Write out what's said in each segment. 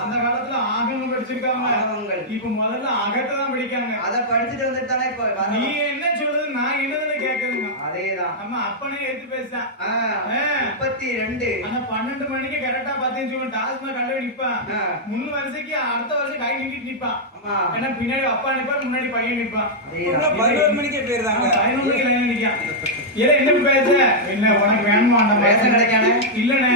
அந்த காலத்துல ஆகமம் படிச்சிருக்காங்க. இப்ப முதல்ல அகத்தை தான் படிக்காங்க. அத படிச்சுட்டு வந்துட்டு தானே இப்ப நீ என்ன சொல்றது நான் என்னதுல கேக்குறேங்க. அதேதான் நம்ம அப்பனே எடுத்து பேசுறேன். 32 ஆனா 12 மணிக்கு கரெக்டா பாத்தீங்கன்னு சொல்லி டாஸ்மாக் கண்டு நிப்பான். முன் வருஷத்துக்கு அடுத்த வருஷம் கை நீட்டிட்டு நிப்பான். ஏன்னா பின்னாடி அப்பா நிப்பான், முன்னாடி பையன் நிப்பான். 11 மணிக்கே போயிருந்தாங்க. 11 மணிக்கு லைன் நிக்கான். ஏல என்ன பேச? என்ன உனக்கு வேணுமா அந்த பேச கிடைக்கானே? இல்லனே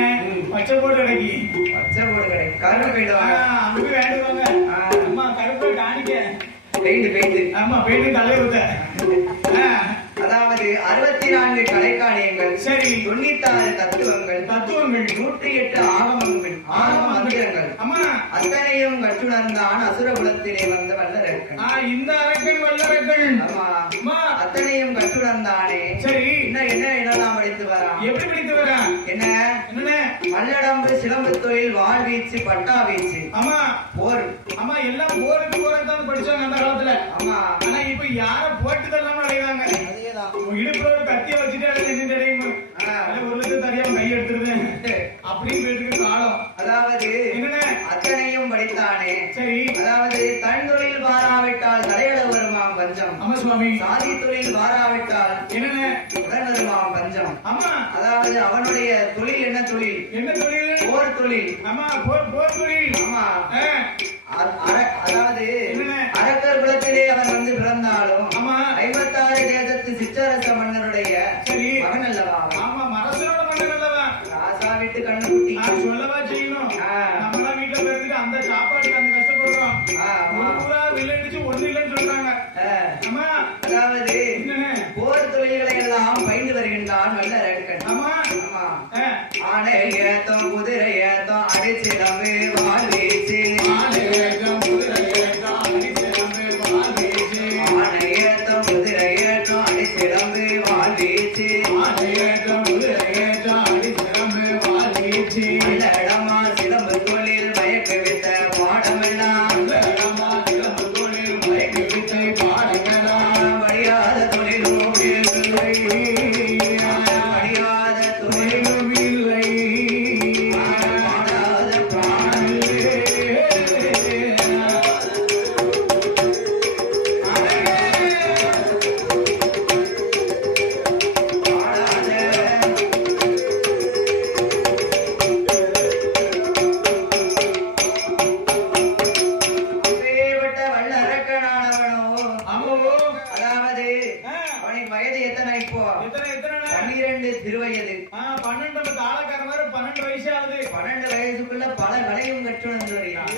பச்சை போட்டு கிடைக்கி. பச்சை போட்டு கிடைக்கி. கருப்பு போயிடுவாங்க. அங்க போய் வேண்டுவாங்க. அம்மா கருப்பு காணிக்க. பெயிண்ட். ஆமா பெயிண்ட் தலைய ஊத்த. அதான் அதாவது 64 கலைக்காணியங்கள், சரி 96 தத்துவங்கள், 108 ஆகம மந்திரங்கள், அம்மா அத்தனையும் கற்றுணர்ந்தான் அசுரகுலத்திலே வந்த வல்லரக்கன். இந்த அரக்கன் வல்லரக்கன். ஆமா, அம்மா அத்தனையும் கற்றுணர்ந்தானே. சரி என்னெல்லாம் படித்து வரான்? எப்படி படித்து வரான்? என்ன மல்லடம்பு, சிலம்பு தொழில், வாழ்வீச்சு, பட்டாவீச்சு, அம்மா போர். அம்மா எல்லாம் போறதுதான் படிச்சாங்க அந்த காலத்துல. ஆமா, ஆனா இப்ப யார போட்டுதெல்லாம் அடைவாங்க. இடுப்புல ஒரு கத்திய வச்சுட்டு என்ன அடையும் ஒரு லட்சம் தெரியாம கை எடுத்துருவேன் அப்படின்னு போயிட்டு காலம். அதாவது என்னென்ன அத்தனையும் படித்தானே. சரி அதாவது தன் தொழில் வாராவிட்டால் தலையிட வருமாம் பஞ்சம். ஆமா சுவாமி. சாதி தொழில் வாராவிட்டால் என்னென்ன உடன் வருமாம் பஞ்சம். ஆமா, அதாவது அவனுடைய தொழில் என்ன தொழில்? என்ன தொழில்? போர் தொழில். ஆமா, போர் தொழில். ஆமா, அதாவது அரக்கர் குலத்திலே அவன் வந்து பிறந்தாலும் 56 தேசத்து சிற்றரச மன்னருடைய மகன் அல்லவா? ஆமா, மரசனோட மகன் அல்லவா? ராசா வீட்டு கண்ணுக்குட்டி. சொல்லவா செய்யணும். நம்மளாம் வீட்டுல போயிருந்துட்டு அந்த சாப்பாட்டுக்கு அந்த கஷ்டப்படுறோம். ஊரா வில்லடிச்சு ஒண்ணு இல்லைன்னு சொல்றாங்க. ஆமா, அதாவது போர் தொழில்களை எல்லாம் பயின்று வருகின்றான் வல்லரக்கன். ஆமா ஆமா, ஆனை ஏத்தம் குதிரை ஏத்தம் அடிச்சிடமே வாழ்வீச்சு, ஆனை ஏத்தம் குதிரை ஏத்தம் அடிச்சிடமே வாழ்வீச்சு, வல்லடமா சிலம்பு தொழில் மயக்க வித்த பாடமெல்லாம், வடியாத தொழிலும் இல்லை, வடியாத தொழிலும் இல்லை, பாடாத பாடலே. வயது எத்தனை? இப்போ 12 திருவயது. 12 தாளக்கார மாதிரி 12 வயசு ஆகுது. 12 வயசுக்குள்ள பல கலையும் கற்று வந்து வருகிறான்.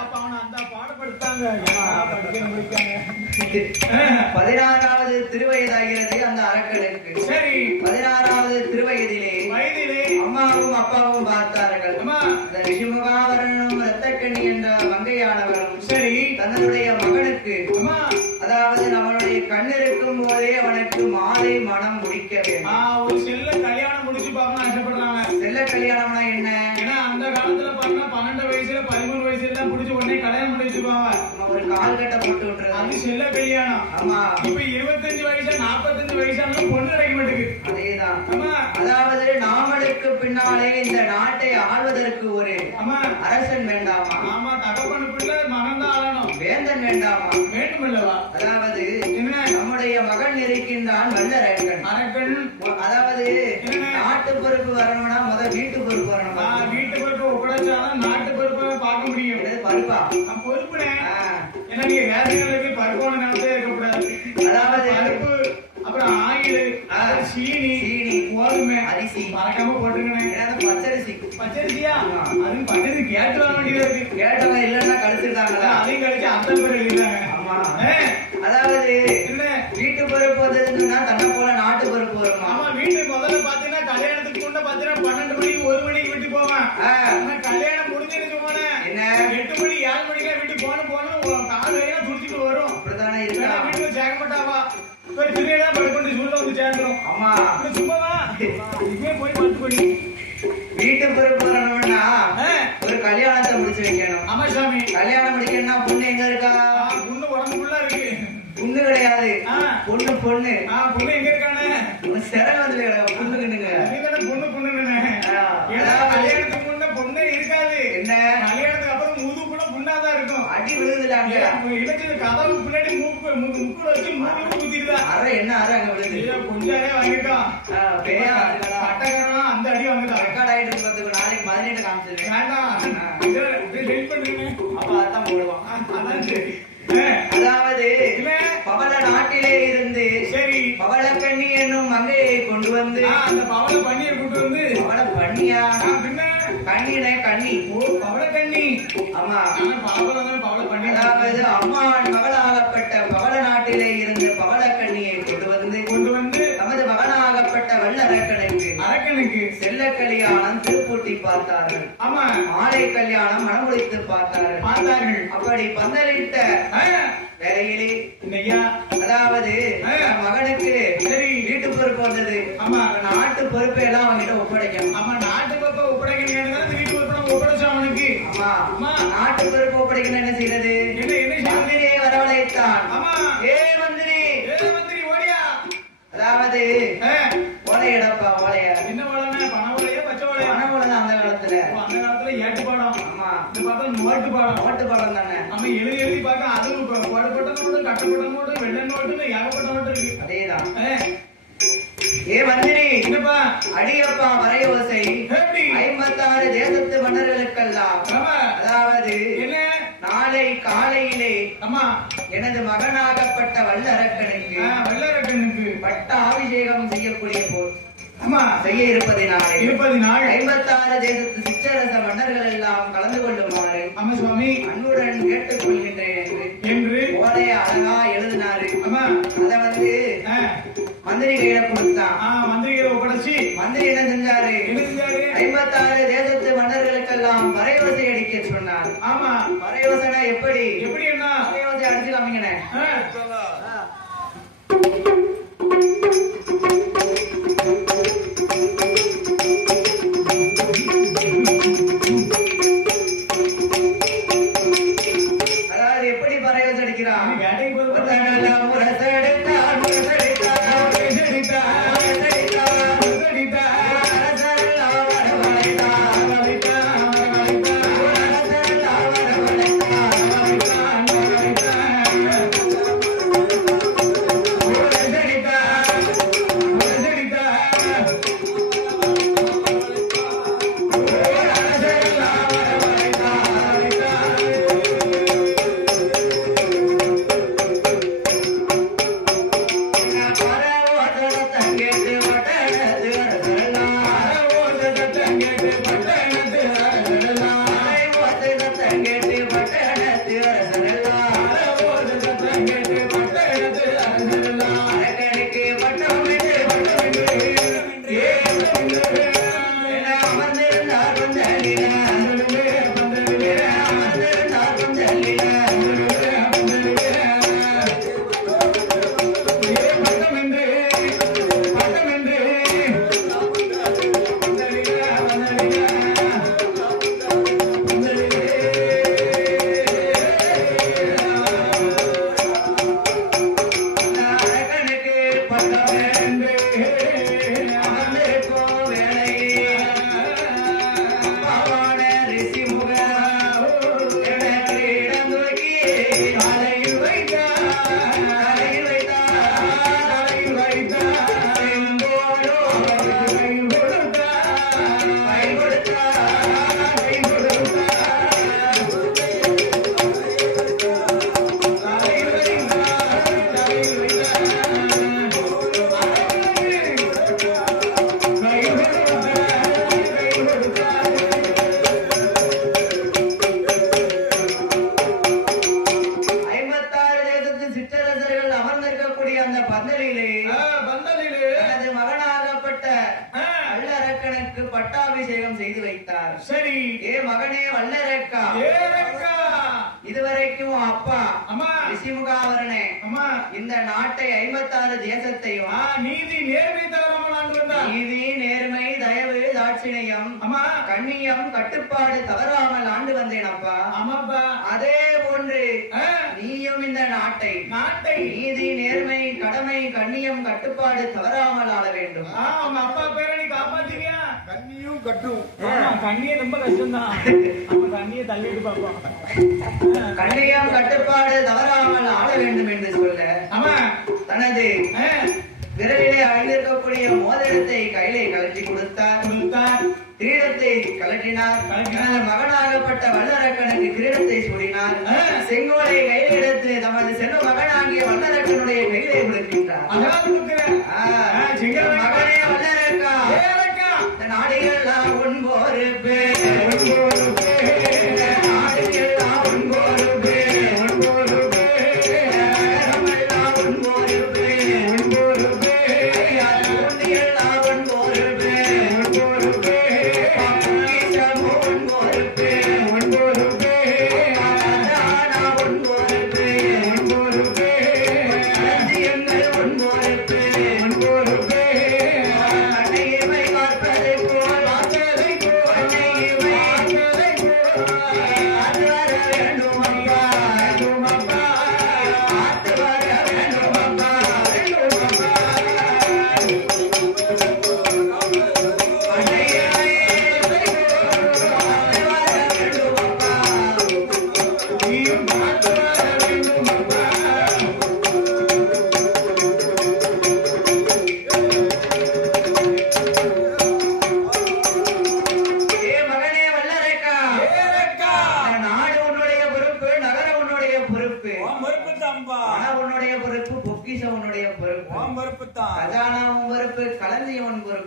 அப்ப அவனை அந்த பாடப்படுத்தாங்க. 16வது திருவயதாகிறது அந்த அரக்கனுக்கு. சரி, 16வது திருவயதிலே அம்மாவும் அப்பாவும் பார்த்தார்கள். இந்த ரிஷிமுகாவரனும் ரத்தக்கண்ணி என்ற மங்கையானவரும் சரி தன்னுடைய மகனுக்கு, அதாவது நம்மளுடைய கண் இருக்கும் போதே அவனுக்கு மாலை மனம் முடிக்க வேண்டும். ஒரு செல்ல கல்யாணம் முடிச்சு பார்க்கணும் ஆசைப்படுறாங்க. செல்ல கல்யாணம்னா என்ன? ஏன்னா அந்த காலத்துல பாத்தீங்கன்னா 12 வயசுல 13 வயசுல எல்லாம் பிடிச்ச உடனே கல்யாணம் பண்ணி வச்சுக்குவாங்க. ஒரு கால் கட்ட போட்டு விட்டுறது, அது செல்ல கல்யாணம். ஆமா, இப்ப 25 வயசா 45 வயசானாலும் பொண்ணு கிடைக்க மாட்டேங்குது. அதேதான். அதாவது நாமளுக்கு பின்னாலே இந்த நாட்டை ஆள்வதற்கு ஒரு அரசன் வேண்டாமா? ஆமா, தகப்பனு பிள்ளை மகன் தான் ஆளணும். வேந்தன் வேண்டாமா? வேண்டும் அல்லவா? அதாவது நம்முடைய மகன் இருக்கின்றான் வல்லரக்கன். அரக்கன். அதாவது நாட்டு பொறுப்பு வரணும்னா முதல் வீட்டு பொறுப்பு வரணும். வீட்டு பொறுப்பு ஒப்படைச்சாலும் நாட்டு பொறுப்பை பார்க்க முடியும். பருப்பா பொறுப்புனே. ஏன்னா நீங்க ரேஷன்களுக்கு பருப்பான நிலத்தே இருக்கக்கூடாது. அதாவது பருப்பு, அப்புறம் ஆயில், சீனி, கோதுமை, அரிசி மறக்காம போட்டுக்கணும். பச்சரிசி. பச்சரிசியா? அதுவும் பச்சரிசி கேட்டு வாங்க வேண்டியதா இருக்கு. கேட்டவங்க இல்லைன்னா கழிச்சிருக்காங்களா? அதையும் கழிச்சு அத்தனை பேர் எழுதிட்டாங்க. ஆமா, அதாவது வீட்டு பொறுப்பு வந்ததுன்னா தன்னை போல நாட்டு பொறுப்பு வரும். ஆமா, வீட்டு முதல்ல பாத்தீங்கன்னா கல்யாணத்துக்கு முன்ன பாத்தீங்கன்னா 12 மணிக்கு 1 மணிக்கு வீட்டுக்கு போவேன். கல்யாணம் முடிஞ்சிருக்கு போன என்ன 8 மணி 7 மணிக்கு வீட்டுக்கு போன கால் வரையும் துடிச்சிட்டு வரும். அப்படித்தானே இருக்கா? வீட்டுல சேர்க்க மாட்டாவா? ஒரு திருவிழா படுக்கொண்டு சூழ்நிலை வந்து சேர்ந்துரும். ஆமா, சும்மாவா இங்கே போய் பார்த்து பண்ணி வீட்டு பொறுப்பு வரணும்னா ஒரு கல்யாணத்தை முடிச்சு வைக்கணும். ஆமா சாமி, கல்யாணம் முடிக்கணும்னா பொண்ணு எங்க இருக்கா? பொண்ணு உடம்புக்குள்ள இருக்கு. பொண்ணு கிடையாது, பொண்ணு. பொண்ணு எங்க இருக்கானே? சிறல் வந்து பொண்ணுங்க. பொண்ணு கல்யாணத்துக்கு முன்ன பொண்ணு இருக்காது. என்ன கல்யாணத்துக்கு அப்புறம் முதுகுள்ள புண்ணாதான் இருக்கும். அடி விழுதுட்டாங்க. இலக்கு கதவு பின்னாடி முக்குல வச்சு மூக்கு ஊத்திடுதா? அரை என்ன அரை அங்க விழுது. கொஞ்சம் வாங்கிட்டோம். பட்டக்காரன் அந்த அடி வாங்கிட்டோம். ரெக்கார்ட் ஆயிட்டு பார்த்துக்கோ. நாளைக்கு 18 காமிச்சிருக்கேன். ஹெல்ப் பண்ணுங்க. அப்ப அதான் போடுவான். அதான் சரி. அதாவது பவள நாட்டிலே இருந்து சரி பவளக்கண்ணி என்னும் மங்கையை கொண்டு வந்து, அந்த பவள பண்ணியை கொண்டு வந்து, பவள பண்ணியா கண்ணினே கண்ணி. ஓ, பவள கண்ணி. ஆமா, பவள பண்ணி. அதாவது அம்மான் மகளாகப்பட்ட பவள நாட்டிலே இருந்த பவள கண்ணியை கொண்டு வந்து அரக்கனுக்கு செல்ல கல்யாணம் திருப்பூட்டி பார்த்தார்கள். ஆமா, மாலை கல்யாணம் மனமுடித்து பார்த்தார்கள். அப்படி பந்தலிட்ட வேலையிலே அதாவது மகனுக்கு சரி வீட்டு பொறுப்பு வந்தது. ஆமா, நாட்டு பொறுப்பை எல்லாம் அவன்கிட்ட ஒப்படைக்கணும். ஆமா, நாட்டு பொறுப்பை ஒப்படைக்கணும். வீட்டு பொறுப்பு ஒப்படைச்சா அவனுக்கு. ஆமா, நாட்டு பொறுப்பு ஒப்படைக்கணும். என்ன செய்யறது? மந்திரியை வரவழைத்தான். ஆமா, ஏ மந்திரி ஓடியா. அதாவது ஓலை எடப்பா. ஓலையா என்ன ஓலைனா? பண ஓலையா பச்சை ஓலையா? பண ஓலை தான் அந்த காலத்துல. அந்த காலத்துல ஏட்டு பாடம். ஆமா, இந்த பார்த்தா நோட்டு பாடம் தானே. நம்ம எழுதி பார்த்தா அது போடப்பட்ட நோட்டு, கட்டப்பட்ட நோட்டு, வெள்ளை நோட்டு, ஏகப்பட்ட நோட்டு இருக்கு. அதேதான். ஏ மந்திரி, என்னப்பா? அடியப்பா வரையோசை 56 தேசத்து மன்னர்களுக்கெல்லாம் அதாவது நாளை காலையிலே அம்மா எனது மகனாகப்பட்ட வல்லரக்கனுக்கு பட்டாபிஷேகம் செய்யக்கூடிய போல் அம்மா செய்ய இருப்பதினால் 56 தேசத்து சிற்றரச மன்னர்கள் எல்லாம் கலந்து கொள்ளுமாறு அம்மா சுவாமி அன்புடன் கேட்டுக் கொள்கின்றேன் என்று ஓலைய அழகா எழுதினாரு. அம்மா அத வந்து மந்திரி கையில கொடுத்தான். மந்திரி கையில ஒப்படைச்சு மந்திரி என்ன செஞ்சாரு? 56 தேசத்து மன்னர்களுக்கெல்லாம் வரையோசை அடிக்க சொன்னார். ஆமா, வரையோசனை எப்படி என்ன வரையோசை அடிச்சு காமிங்கண்ணே. அதாவது எப்படி வரையோசை அடிக்கிறான்? பட்டாபிஷேகம் செய்து வைத்தார். சரி, ஏ மகனே வல்லரக்கா, இதுவரைக்கும் அப்பா அம்மா ரிஷிமுகாவரனே அம்மா இந்த நாட்டை 56 தேசத்தையும் நீதி நேர்மை தவறாமல் ஆண்டு வந்தார். நீதி நேர்மை தயவு தாட்சிணியம் அம்மா கண்ணியம் கட்டுப்பாடு தவறாமல் ஆண்டு வந்தேன் அப்பா. அம்மாப்பா, அதே போன்று நீயும் இந்த நாட்டை நீதி நேர்மை கடமை கண்ணியம் கட்டுப்பாடு தவறாமல் ஆள வேண்டும். அவங்க அப்பா பேரை நீ காப்பாத்தீங்க. கண்ணியும் கட்டும். கண்ணிய ரொம்ப கஷ்டம் தான். கண்ணிய தள்ளிட்டு பார்ப்போம். கண்ணியம் கட்டுப்பாடு தவறாமல் ஆள வேண்டும் என்று சொல்ல ஆமா தனது விரலிலே அணிந்திருக்கக்கூடிய மோதிரத்தை கையிலே கழற்றி கொடுத்தார். கிரீடத்தை கழற்றினார். மகனாகப்பட்ட வல்லரக்கனுக்கு கிரீடத்தை சூடினார். செங்கோலை கையில் எடுத்து தமது செல்வ மகனாகிய வல்லரக்கனுடைய கையிலே கொடுக்கின்றார். மகனே வல்லரக்கா, நாடுகள் உன்போரு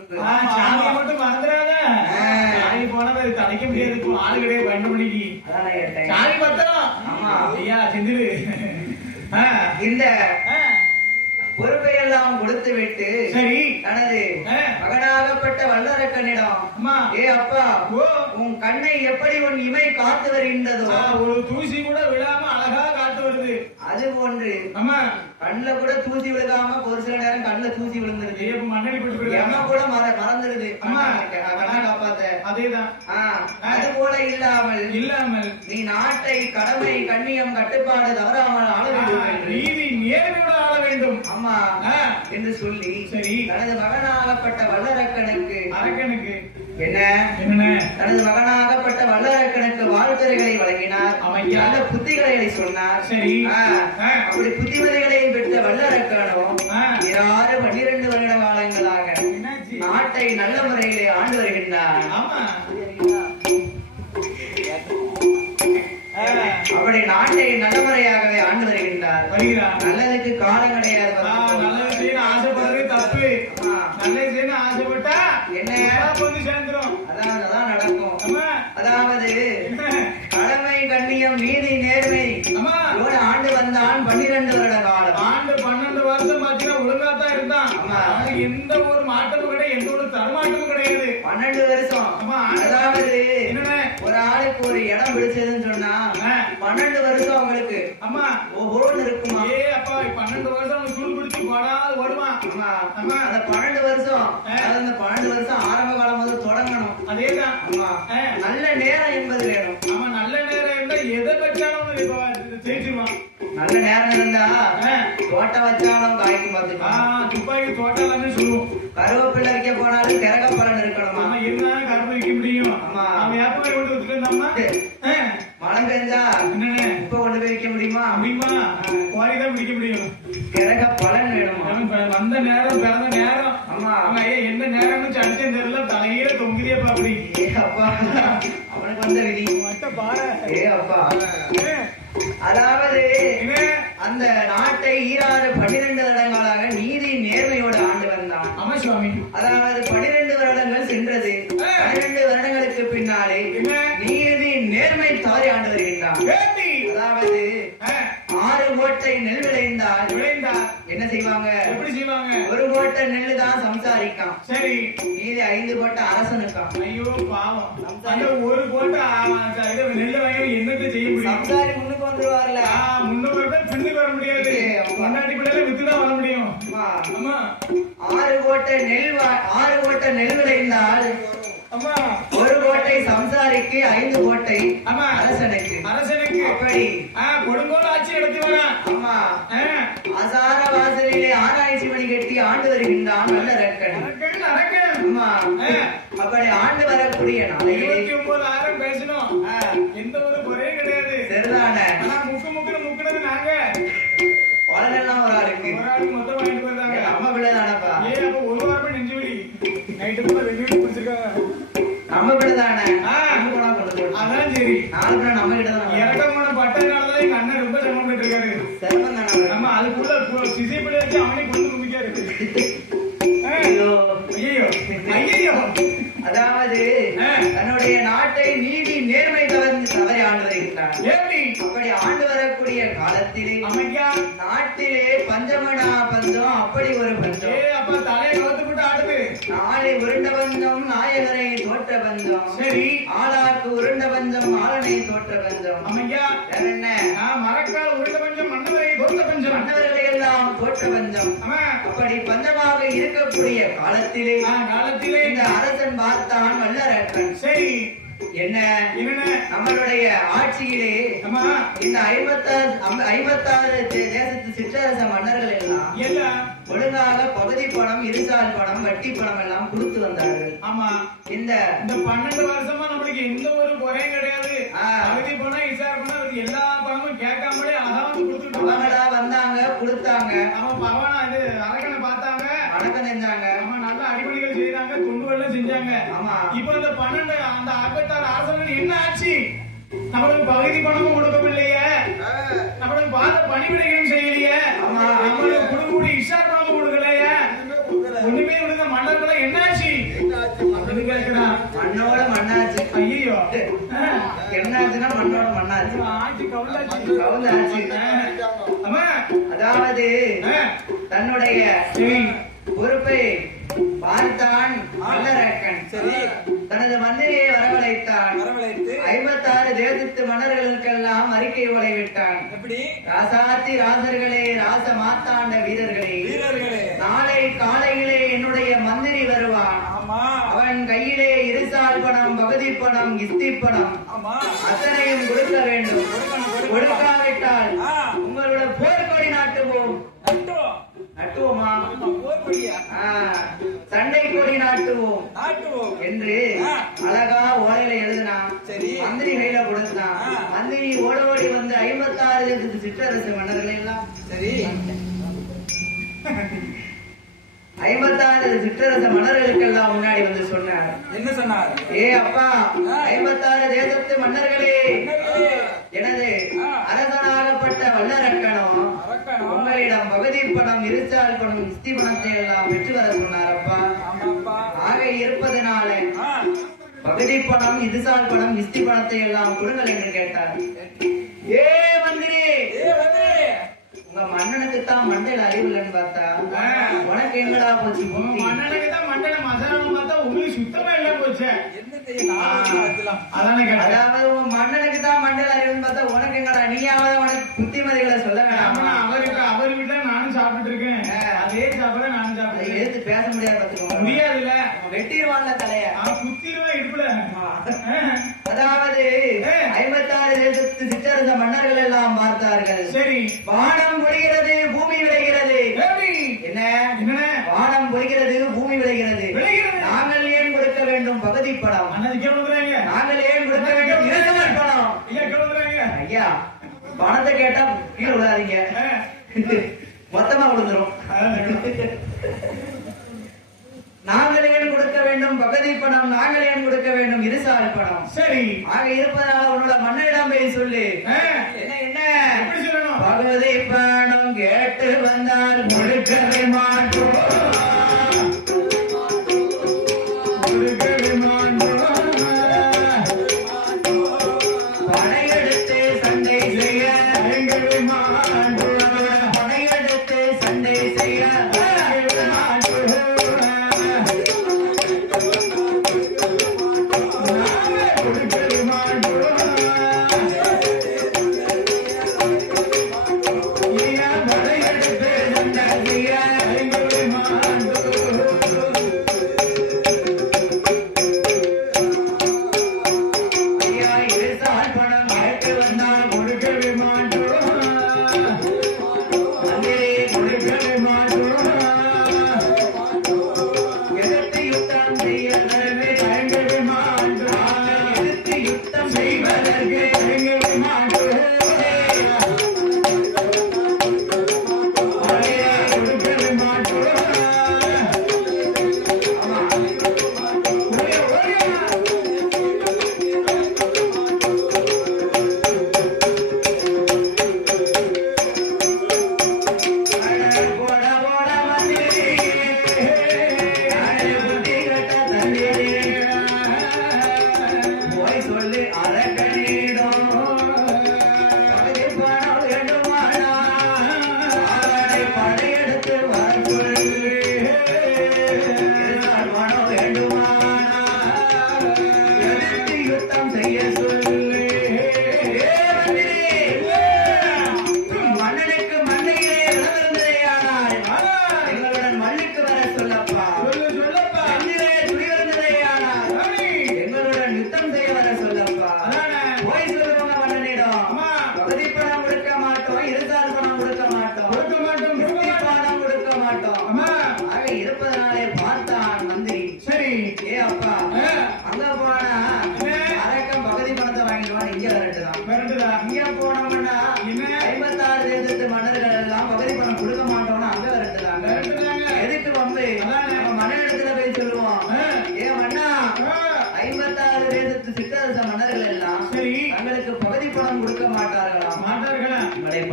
பொறுப்பு. சாமியை மட்டும் மறந்துடாத. சாமி போனதை தடைக்க முடியாது. இப்போ ஆளு கிடையாது 12 மணிக்கு. அதான் நான் கேட்டேன். சாமி பத்திரம். ஆமா. ஐயா செஞ்சிரு. இந்த பொறுப்பை எல்லாம் கொடுத்து விட்டு சரி தனது மகனாகப்பட்ட வல்லரக்கனிடம், ஏ அப்பா, உன் கண்ணை எப்படி உன் இமை காத்து வருகின்றதோ, ஒரு தூசி கூட விழாம அழகா காத்து வருது. அது போன்று கண்ணுல கூட தூசி விழுகாம ஒரு சில நேரம் கண்ணுல தூசி விழுந்துருது. மண்ணடி எம்ம கூட மறந்துடுது. கண்ணா காப்பாத்த. அதேதான். அது போல இல்லாமல் நீ நாட்டை கடமை கண்ணியம் கட்டுப்பாடு தவறாமல் ஆள வேண்டும், நீதி நேர்மையோட ஆள வேண்டும். அம்மா என்று சொல்லி சரி தனது மகனாகப்பட்ட வல்லரக்கனுக்கு என்ன தனது மகனாகப்பட்ட வல்லரக்கனுக்கு வாழ்த்துறைகளை வழங்கினார். நல்ல புத்திகளை சொன்னார். சரி அப்படி புத்திமதிகளை பெற்ற வல்லரக்கனோ 12 வருட காலங்களாக நாட்டை நல்ல முறையிலே ஆண்டு வருகின்றார். அப்படி நாட்டை நல்ல முறையாகவே ஆண்டு வருகின்றார். நல்லதுக்கு காலம் கிடையாது. நல்லது செய்யணும் ஆசைப்படுறது தப்பு. நல்லது செய்யணும் ஆசைப்பட்டா என்ன வந்து சேர்ந்துரும். அதான் நடக்கும். அதாவது கடமை கண்ணியம் நீதி நேர்மை ஆண்டு வந்தான் 12 வருட காலம். ஆண்டு 12 வருஷம் பாத்தீங்கன்னா ஒழுங்காத்தான் இருந்தான். எந்த ஒரு மாற்றமும் கிடையாது, எந்த ஒரு தரமாற்றமும் கிடையாது. 12 வருஷம். அதாவது ஒரு ஆளுக்கு ஒரு இடம் பிடிச்சதுன்னு சொன்னா 12 வருஷம் அவங்களுக்கு அம்மா ஓஹோன்னு இருக்குமா. ஏ அப்பா 12 வருஷம் சூடு பிடிச்சு போடாது வருவான். அம்மா அந்த 12 வருஷம், அந்த 12 வருஷம் ஆரம்ப காலம் முதல் தொடங்கணும். அதேதான். நல்ல நேரம் என்பது வேணும். ஆமா நல்ல நேரம் இருந்தா எதை வச்சாலும் ஜெயிச்சிருவான். நல்ல நேரம் இருந்தா தோட்டம் வச்சாலும் காய்க்கும். பார்த்துக்கலாம். துப்பாக்கி தோட்டம் சொல்லுவோம். கருவேப்பிள்ளை வைக்க போனாலும் திறக பலன் இருக்கணுமா. இருந்தாலும் கருப்பு வைக்க முடியும். அவன் வியாபாரம் கொண்டு வச்சுட்டோம்னா மழை பெஞ்சா இப்ப கொண்டு போய் வைக்க முடியுமா? குவாரிதான் பிடிக்க முடியும். திறக பலன் வேணுமா. வந்த நேரம் பிறந்த நேரம். ஆமா ஐயா எந்த நேரம்னு சடிச்சேன் தெரியல. தலையில தொங்குதியே பாப்படி. ஏ அப்பா அவனுக்கு வந்த விதி. ஏ அப்பா அதாவது அந்த நாட்டை 12 வருடங்களாக நீதி நேர்மையோடு ஆண்டு வந்தான். ஆமா சுவாமி. அதாவது 12 வருடங்கள் சென்றது. 12 வருடங்களுக்கு பின்னாலே நீதி நேர்மை தவறி ஆண்டு வருகின்றான். அதாவது 6 கோட்டை நெல் விளைந்தால் என்ன செய்வாங்க? எப்படி செய்வாங்க? ஒரு கோட்டை நெல்லு தான் சம்சாரிக்கான். சரி மீதி 5 கோட்டை அரசனுக்கான். ஐயோ பாவம். அந்த ஒரு கோட்டை நெல்லை வாங்கி என்னத்தை செய்ய முடியும்? சம்சாரி முன்னுக்கு வந்துருவார்ல. முன்னுக்கு வரத பின்னுக்கு வர முடியாது. முன்னாடி பிள்ளைல வித்துதான் வர முடியும். ஆமா 6 கோட்டை நெல் விளைந்தால் அம்மா ஒரு கோட்டை சம்சாரிக்கு 5 கோட்டை அரசனுக்கு. அப்படி கொடுங்கோல் ஆட்சி நடத்தி வரான். ஆமா அசார வாசலிலே ஆராய்ச்சி மணி கட்டி ஆண்டு வருகின்றான் வல்லரக்கன். ஆமா அப்படி ஆண்டு வரக்கூடிய நாளையிலே 29,000 பேசணும். எந்த ஒரு குறையும் கிடையாது. சரிதானே. முக்குனது நாங்க பலனெல்லாம் ஒரு ஆளுக்கு மொத்தம் வாங்கிட்டு போயிருந்தாங்க. நம்ம பிள்ளை தானப்பா. அப்ப ஒரு வாரமே நெஞ்சு வலி. நைட்டு கூட 2 வீடு குடிச்சிருக்காங்க. நம்ம பிள்ளை தானே. அதான் சரி. நாலு நம்ம கிட்ட தான் இறக்கமான பட்டனாலதான் எங்க அண்ணன் ரொம்ப சிரமம் பண்ணிட்டு இருக்காரு. சிரமம் தானே. நம்ம அதுக்குள்ள சிசி பிள்ளை வச்சு அவனே கொண்டு கும்பிக்காரு. ஐயோ அதாவது தன்னுடைய நாட்டை நீதி நேர்மை தவறி ஆண்டு வருகின்றார். அப்படி ஆண்டு வரக்கூடிய காலத்திலே நாட்டிலே பஞ்சமடா பஞ்சம், அப்படி ஒரு பஞ்சம். அப்ப தலையை கவுத்து போட்டு ஆடுது. நாளை உருண்ட பஞ்சம் நாயகரை தோற்ற பஞ்சம். சரி ஆளாக்கு உருண்ட பஞ்சம் ஆளனை தோற்ற பஞ்சம். அமையா என்ன மரக்கால் உருண்ட பஞ்சம் மன்னவரை தோற்ற பஞ்சம். மன்னவர்களை எல்லாம் தோற்ற பஞ்சம். அப்படி பஞ்சமாக இருக்கக்கூடிய காலத்திலே இந்த அரசன் பார்த்தான் வல்லரக்கன். சரி என்ன நம்மளுடைய ஆட்சியிலே இந்த 56 தேசத்து சிற்றரச மன்னர்கள் எல்லாம் ஒழுங்காக பகுதி பணம், இருசால் பணம், வட்டி பணம் எல்லாம் கொடுத்து வந்தார்கள். ஆமா இந்த 12 வருஷமா நம்மளுக்கு எந்த ஒரு குறையும் கிடையாது. பகுதி பணம், இசார் பணம் எல்லா பணமும் கேட்காமலே அதான் வந்து கொடுத்துட்டு வந்தாங்க கொடுத்தாங்க. அவன் பவனா இது அரக்கனை பார்த்தாங்க, வணக்கம் செஞ்சாங்க. அவன் நல்ல அடிப்படைகள் செய்தாங்க, தொண்டுகள் செஞ்சாங்க. ஆமா இப்ப இந்த 12 அந்த 56 அரசர்கள் என்ன ஆச்சு? நம்மளுக்கு பகுதி பணமும் கொடுக்கவில்லையே, நம்மளுக்கு பார்த்த பணிவிடைகளும் செய்யலையே, நம்மளுக்கு குடும்ப இஷா பணமும் கொடுக்கலையே, ஒண்ணுமே விழுந்த மன்னர்களை என்னாச்சு அப்படின்னு கேட்கிறான். மண்ணோட மண்ணாச்சு. ஐயோ என்னாச்சுன்னா மண்ணோட மண்ணாச்சு. ஆட்சி கவுந்தாச்சு. கவுந்தாச்சு. அம்மா அதாவது தன்னுடைய பொறுப்பை பார்த்தான் மன்னரக்கன். சரி. தனது மந்திரியை வரவழைத்தான். 56 தேசத்து மன்னர்களுக்கெல்லாம் அறிக்கை உரைவிட்டான். எப்படி? ராசாத்தி ராசர்களே, ராச மாத்தாண்ட வீரர்களே, நாளை காலையிலே என்னுடைய மந்திரி வருவான். அவன் கையிலே இருசால் பணம், பகுதி பணம், கிஸ்தி பணம் அத்தனையும் கொடுக்க வேண்டும். கொடுக்காவிட்டால் உங்களோட போர்க்கொடி நாட்டுவோம். நட்டுவோமா? சண்டை கொடி நாட்டுவோம் என்று அழகா ஓலையில எழுதினான். மந்திரி கையில கொடுத்தான். மந்திரி ஓடி வந்து 56 சிற்றரசு மன்னர்கள் எல்லாம் சரி 56 சிற்றரச மன்னர்களுக்கெல்லாம் முன்னாடி வந்து சொன்னார். என்ன சொன்னார்? ஏ அப்பா, 56 தேசத்து மன்னர்களே, எனது அரசனாகப்பட்ட வல்லரக்கனோ உங்களிடம் பகுதி பணம், இருசால் பணம், இஸ்தி பணத்தை எல்லாம் பெற்று வர சொன்னாரப்பா. ஆக இருப்பதனால பகுதி பணம், இருசால் பணம், இஸ்தி பணத்தை எல்லாம் கொடுங்கள் என்று கேட்டார். ஏ மந்திரி, உங்க மன்னனுக்கு தான் மண்டையில் அறிவு இல்லைன்னு பார்த்தா உனக்கு எங்கடா போச்சு? மன்னனுக்கு தான் மண்டல மசாலம் பார்த்தா உங்களுக்கு சுத்தமா இல்ல போச்சு. அதாவது உங்க மன்னனுக்கு தான் மண்டல அறிவுன்னு பார்த்தா உனக்கு எங்கடா? நீயாவது உனக்கு புத்திமதிகளை சொல்ல வேண்டாம். அவர் வீட்டுல நானும் சாப்பிட்டு இருக்கேன். அதே சாப்பிட நானும் சாப்பிட்டு எடுத்து பேச முடியாது. பார்த்துக்கோங்க. முடியாதுல்ல, வெட்டிடுவான்ல தலைய குத்திடுவேன் இடுப்புல. அதாவது 56 தேசத்து சிற்றரச மன்னர்கள் எல்லாம் பார்த்தார்கள். சரி, வானம் பொழிகிறது, பூமி விளைகிறது. என்ன? வானம் பொழிகிறது, பூமி விளைகிறது. நாங்கள் ஏன் கொடுக்க வேண்டும் பகுதி பணம்? நாங்கள் ஏன் கொடுக்க வேண்டும் இருசால் பணம்? ஐயா, பணத்தை கேட்டா கீழே விடாதீங்க, மொத்தமா கொடுத்துரும். நாங்கள் ஏன் கொடுக்க வேண்டும் பகுதி பணம்? நாங்கள் ஏன் கொடுக்க வேண்டும் இருசால் பணம்? சரி, ஆக இருப்பதால் உன்னோட மன்னரிடம் போய் சொல்லு. என்ன பகுதி பணம் கேட்டு வந்தால் கொடுக்கவே மாட்டோம். படையெடுத்து சண்டை செய்ய படையெடுத்து சண்டை செய்ய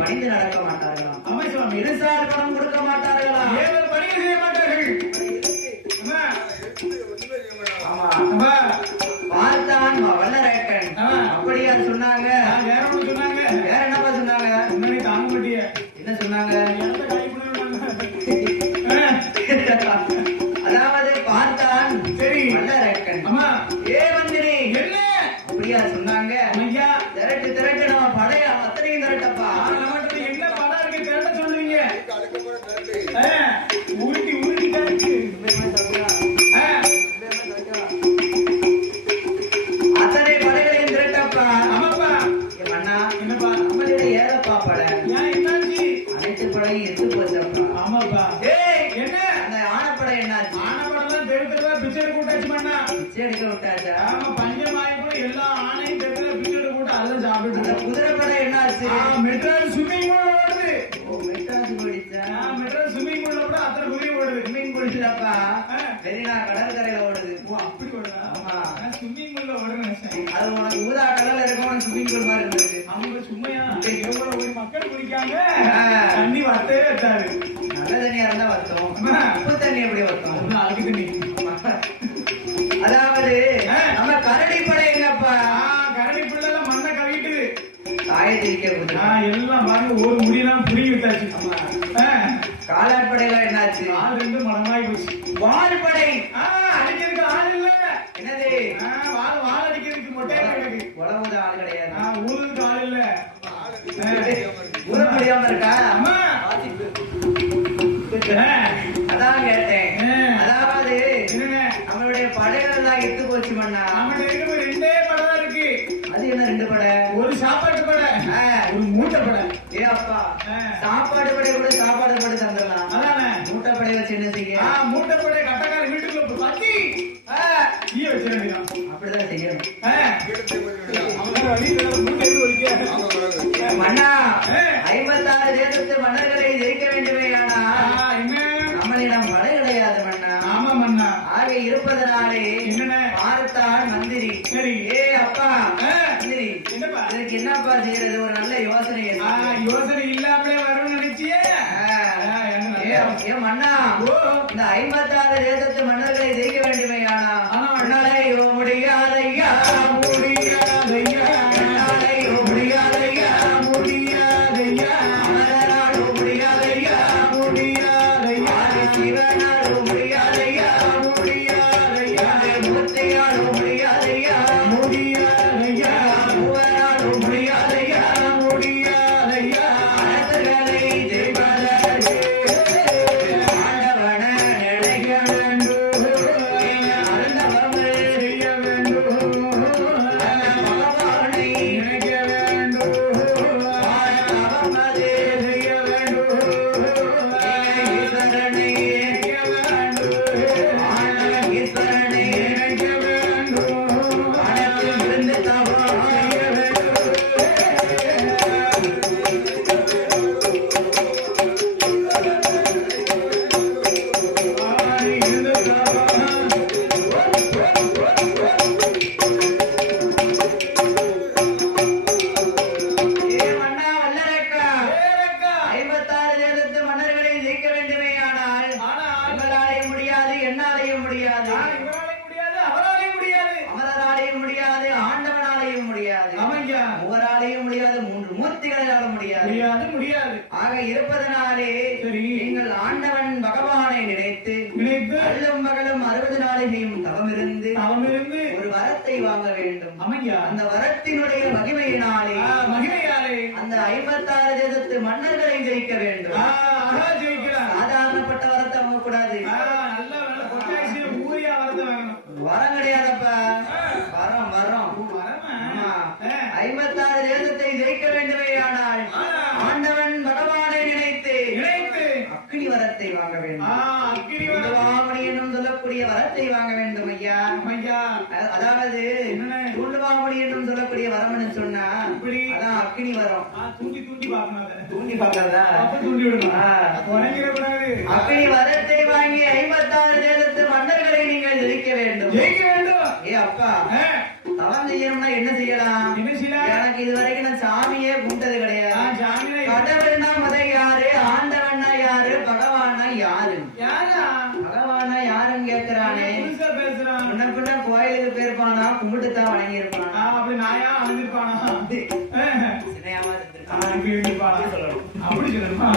பணிந்து நடக்க மாட்டார்களாம். அமைச்சர் இருசால் பணம் கொடுக்க மாட்டார்களாம். பணிகள் செய்ய மாட்டார்கள். வல்லரக்கன். ஆமா. ஏ மந்திரி என்ன அப்படியா சொன்னாங்க? ஐயா திரட்டு நம்ம படைய அத்தனையும் திரட்டப்பா. நம்மகிட்ட என்ன படம் இருக்கு திரட்ட சொல்றீங்க? உருட்டி உருட்டி கரெக்ட். அத்தனை படைகளையும் திரட்டப்பா. ஆமாப்பா. என் அண்ணா என்னப்பா? நம்மளிட ஏறப்பா படை. ஏன் என்னாச்சு? அனைத்து படையும் எத்து போச்சப்பா. ஆமாப்பா. ஏய் என்ன அந்த ஆனப்படை என்னாச்சு? ஆனப்படலாம் தெருத்துல பிச்சை கூட்டாச்சு பண்ணா. பிச்சை எடுக்க விட்டாச்சா? ஆமா பஞ்சமாயி கூட எல்லா ஆணையும் தெருத்துல பிச்சை கூட்ட அதெல்லாம் சாப்பிட்டு அந்த குதிரை படை என்னாச்சு? மெட்ராஸ் ஸ்விம்மிங் பூல் ஓடுது. ஓ மெட்ராஸ் போயிடுச்சா? மெட்ராஸ் ஸ்விம்மிங் பூல்ல கூட அத்தனை குதிரை ஓடுது. ஸ்விம்மிங் பூல்லப்பா மெரினா கடற்கரையில ஓடுது. ஓ அப்படி ஓடுதா? ஆமா. ஸ்விம்மிங் பூல்ல ஓடுறேன். அது உனக்கு ஊதா கலர்ல இருக்கும் ஸ்விம்மிங் பூல் மாதிரி இருந்தது. அவங்க சும்மையா எவ்வளவு ஒரு மக்கள் குடிக்காங்க தண்ணி வரத்தே இருக்காது. நல்ல தண்ணியா இருந்தா வத்தோம். உப்பு தண்ணி எப்படி வத்தோம்? அழுக்கு தண்ணி. அதாவது நம்ம கரடி படை எங்கப்பா? கரடி பிள்ளை மண்ணை கவிட்டுது. காயத்திரிக்க குதிரை. எல்லாம் பாருங்க ஒரு முடியெல்லாம் புரிய விட்டாச்சு. காலாட்படையில என்னாச்சு? ஆள் ரெண்டு மனமாயி போச்சு. வால் படை அடிக்கிறதுக்கு ஆள் இல்ல. என்னது? வால் அடிக்கிறதுக்கு மொட்டையா கிடக்கு. உழவுத ஆள் கிடையாது. ஊருக்கு ஆள் இல்ல. ஊற முடியாம இருக்கா? அம்மா அதான் கேட்டேன். அதாவது என்னங்க நம்மளுடைய படைகள் எல்லாம் எத்து போச்சு மண்ணா. நம்மகிட்ட இருக்கிற ரெண்டே படம் தான் இருக்கு. அது என்ன ரெண்டு படை? ஒரு சாப்பாட்டு படை ஒரு மூட்டை படை. ஏ அப்பா சாப்பாடு படை கூட சாப்பாடு படை தந்துடலாம். அதானே மூட்டை படை வச்சு என்ன செய்ய? மூட்டை படை கட்டக்கார வீட்டுக்குள்ள பத்தி ஈ வச்சிட வேண்டியதான். அப்படிதான் செய்யணும். அவங்க வழியில மூட்டை எடுத்து ஒழிக்க மன்னா 56 தேசத்து மன்னர்களை ஜெயிக்க வேண்டுமே. ஆனா நம்மளிடம் படை கிடையாது மன்னா. ஆமா மன்னா. ஆக இருப்பதனாலே என்னென்ன பார்த்தான் மந்திரி. சரி. ஏ அப்பா மந்திரி என்னப்பா இதுக்கு என்னப்பா செய்யறது? ஒரு நல்ல யோசனை இருக்கு. யோசனை இல்லாமலே வரும்னு நினைச்சியே. ஏ மன்னா இந்த 56 தேசத்து மன்னர்களை ஜெயிக்க வேண்டுமே. ஆனா மன்னரையோ முடியாதையா முடியாதையா மன்னரையோ முடியாதையா முடியாதையா மன்னராடோ முடியாதையா முடியாதையா சிவனாரோ முடியாதையா முடியாதையா மூர்த்தியாரோ முடியாதையா முடியாதையா மூவராரோ முடியாதையா முடியாதையா அரசர்களை ஜெயிப்பதற்கு ஆண்டவன நினைக்க வேண்டும். அருந்தவங்கள் செய்ய வேண்டும். பகவானை நினைக்க வேண்டும். தவமதே செய்ய வேண்டும். ஈஸ்வரனை நினைக்க வேண்டும். ஆண்டவன் ஈஸ்வரனை நினைக்க வேண்டும். அனைத்தில் இருந்து தவம் செய்ய வேண்டும். ஏ மன்னா வல்லரக்கா 56 தேசத்து மன்னர்களை ஜெயிக்க வேண்டுமே. ஆனால் உங்களாலேயும் முடியாது என்னாலேயும் முடியாது அமரராலேயும் முடியாது ஆண்டவனாலேயும் முடியாது மூவராலேயும் முடியாது மூன்று மூர்த்திகளாலும் முடியாது. ஆக இருப்பதனாலே நீங்கள் ஆண்டவன் பகவானை நினைத்து அல்லும் மகளும் 60 நாளிகையும் தவமிருந்து ஒரு வரத்தை வாங்க வேண்டும். அந்த வரத்தினுடைய மகிமையினாலே அந்த 56 தேசத்து மன்னர்களை ஜெயிக்க வேண்டும். சாதாரணப்பட்ட வரத்தை வாங்க கூடாது. வரம் கிடையாதப்பா. வரம் 56 தேசத்தை ஜெயிக்க வேண்டுமே. ஆனால் ஆண்டவன் பகவானை நினைத்து அக்னி வரத்தை வாங்க வேண்டும். துண்டுவாமணி என்னும் சொல்லக்கூடிய வரத்தை வாங்க வேண்டும் ஐயா. அதாவது துண்டுவாமணி என்னும் சொல்லக்கூடிய வரம்னு சொன்னா அதான் அக்னி வரம். தூண்டி பார்க்கறதா? அக்னி வரத்தை வாங்கி 56 தேசத்து மன்னர்களை நீங்கள் ஜெயிக்க வேண்டும். ஏ அப்பா தவம் செய்யணும்னா என்ன செய்யலாம்? எனக்கு இதுவரைக்கும் நான் சாமியே கும்பிட்டது கிடையாது. கடவுள்னா முத யாரு? ஆண்டவன்னா யாரு? பகவானா யாரு? பகவானா யாருன்னு கேட்கிறானே. முன்ன பின்ன கோயிலுக்கு போயிருப்பானா? கும்பிட்டு தான் வணங்கி இருப்பானா? அப்படி நாயா அழிஞ்சிருப்பானா? சின்னையாவா அப்படி சொல்லணுமா?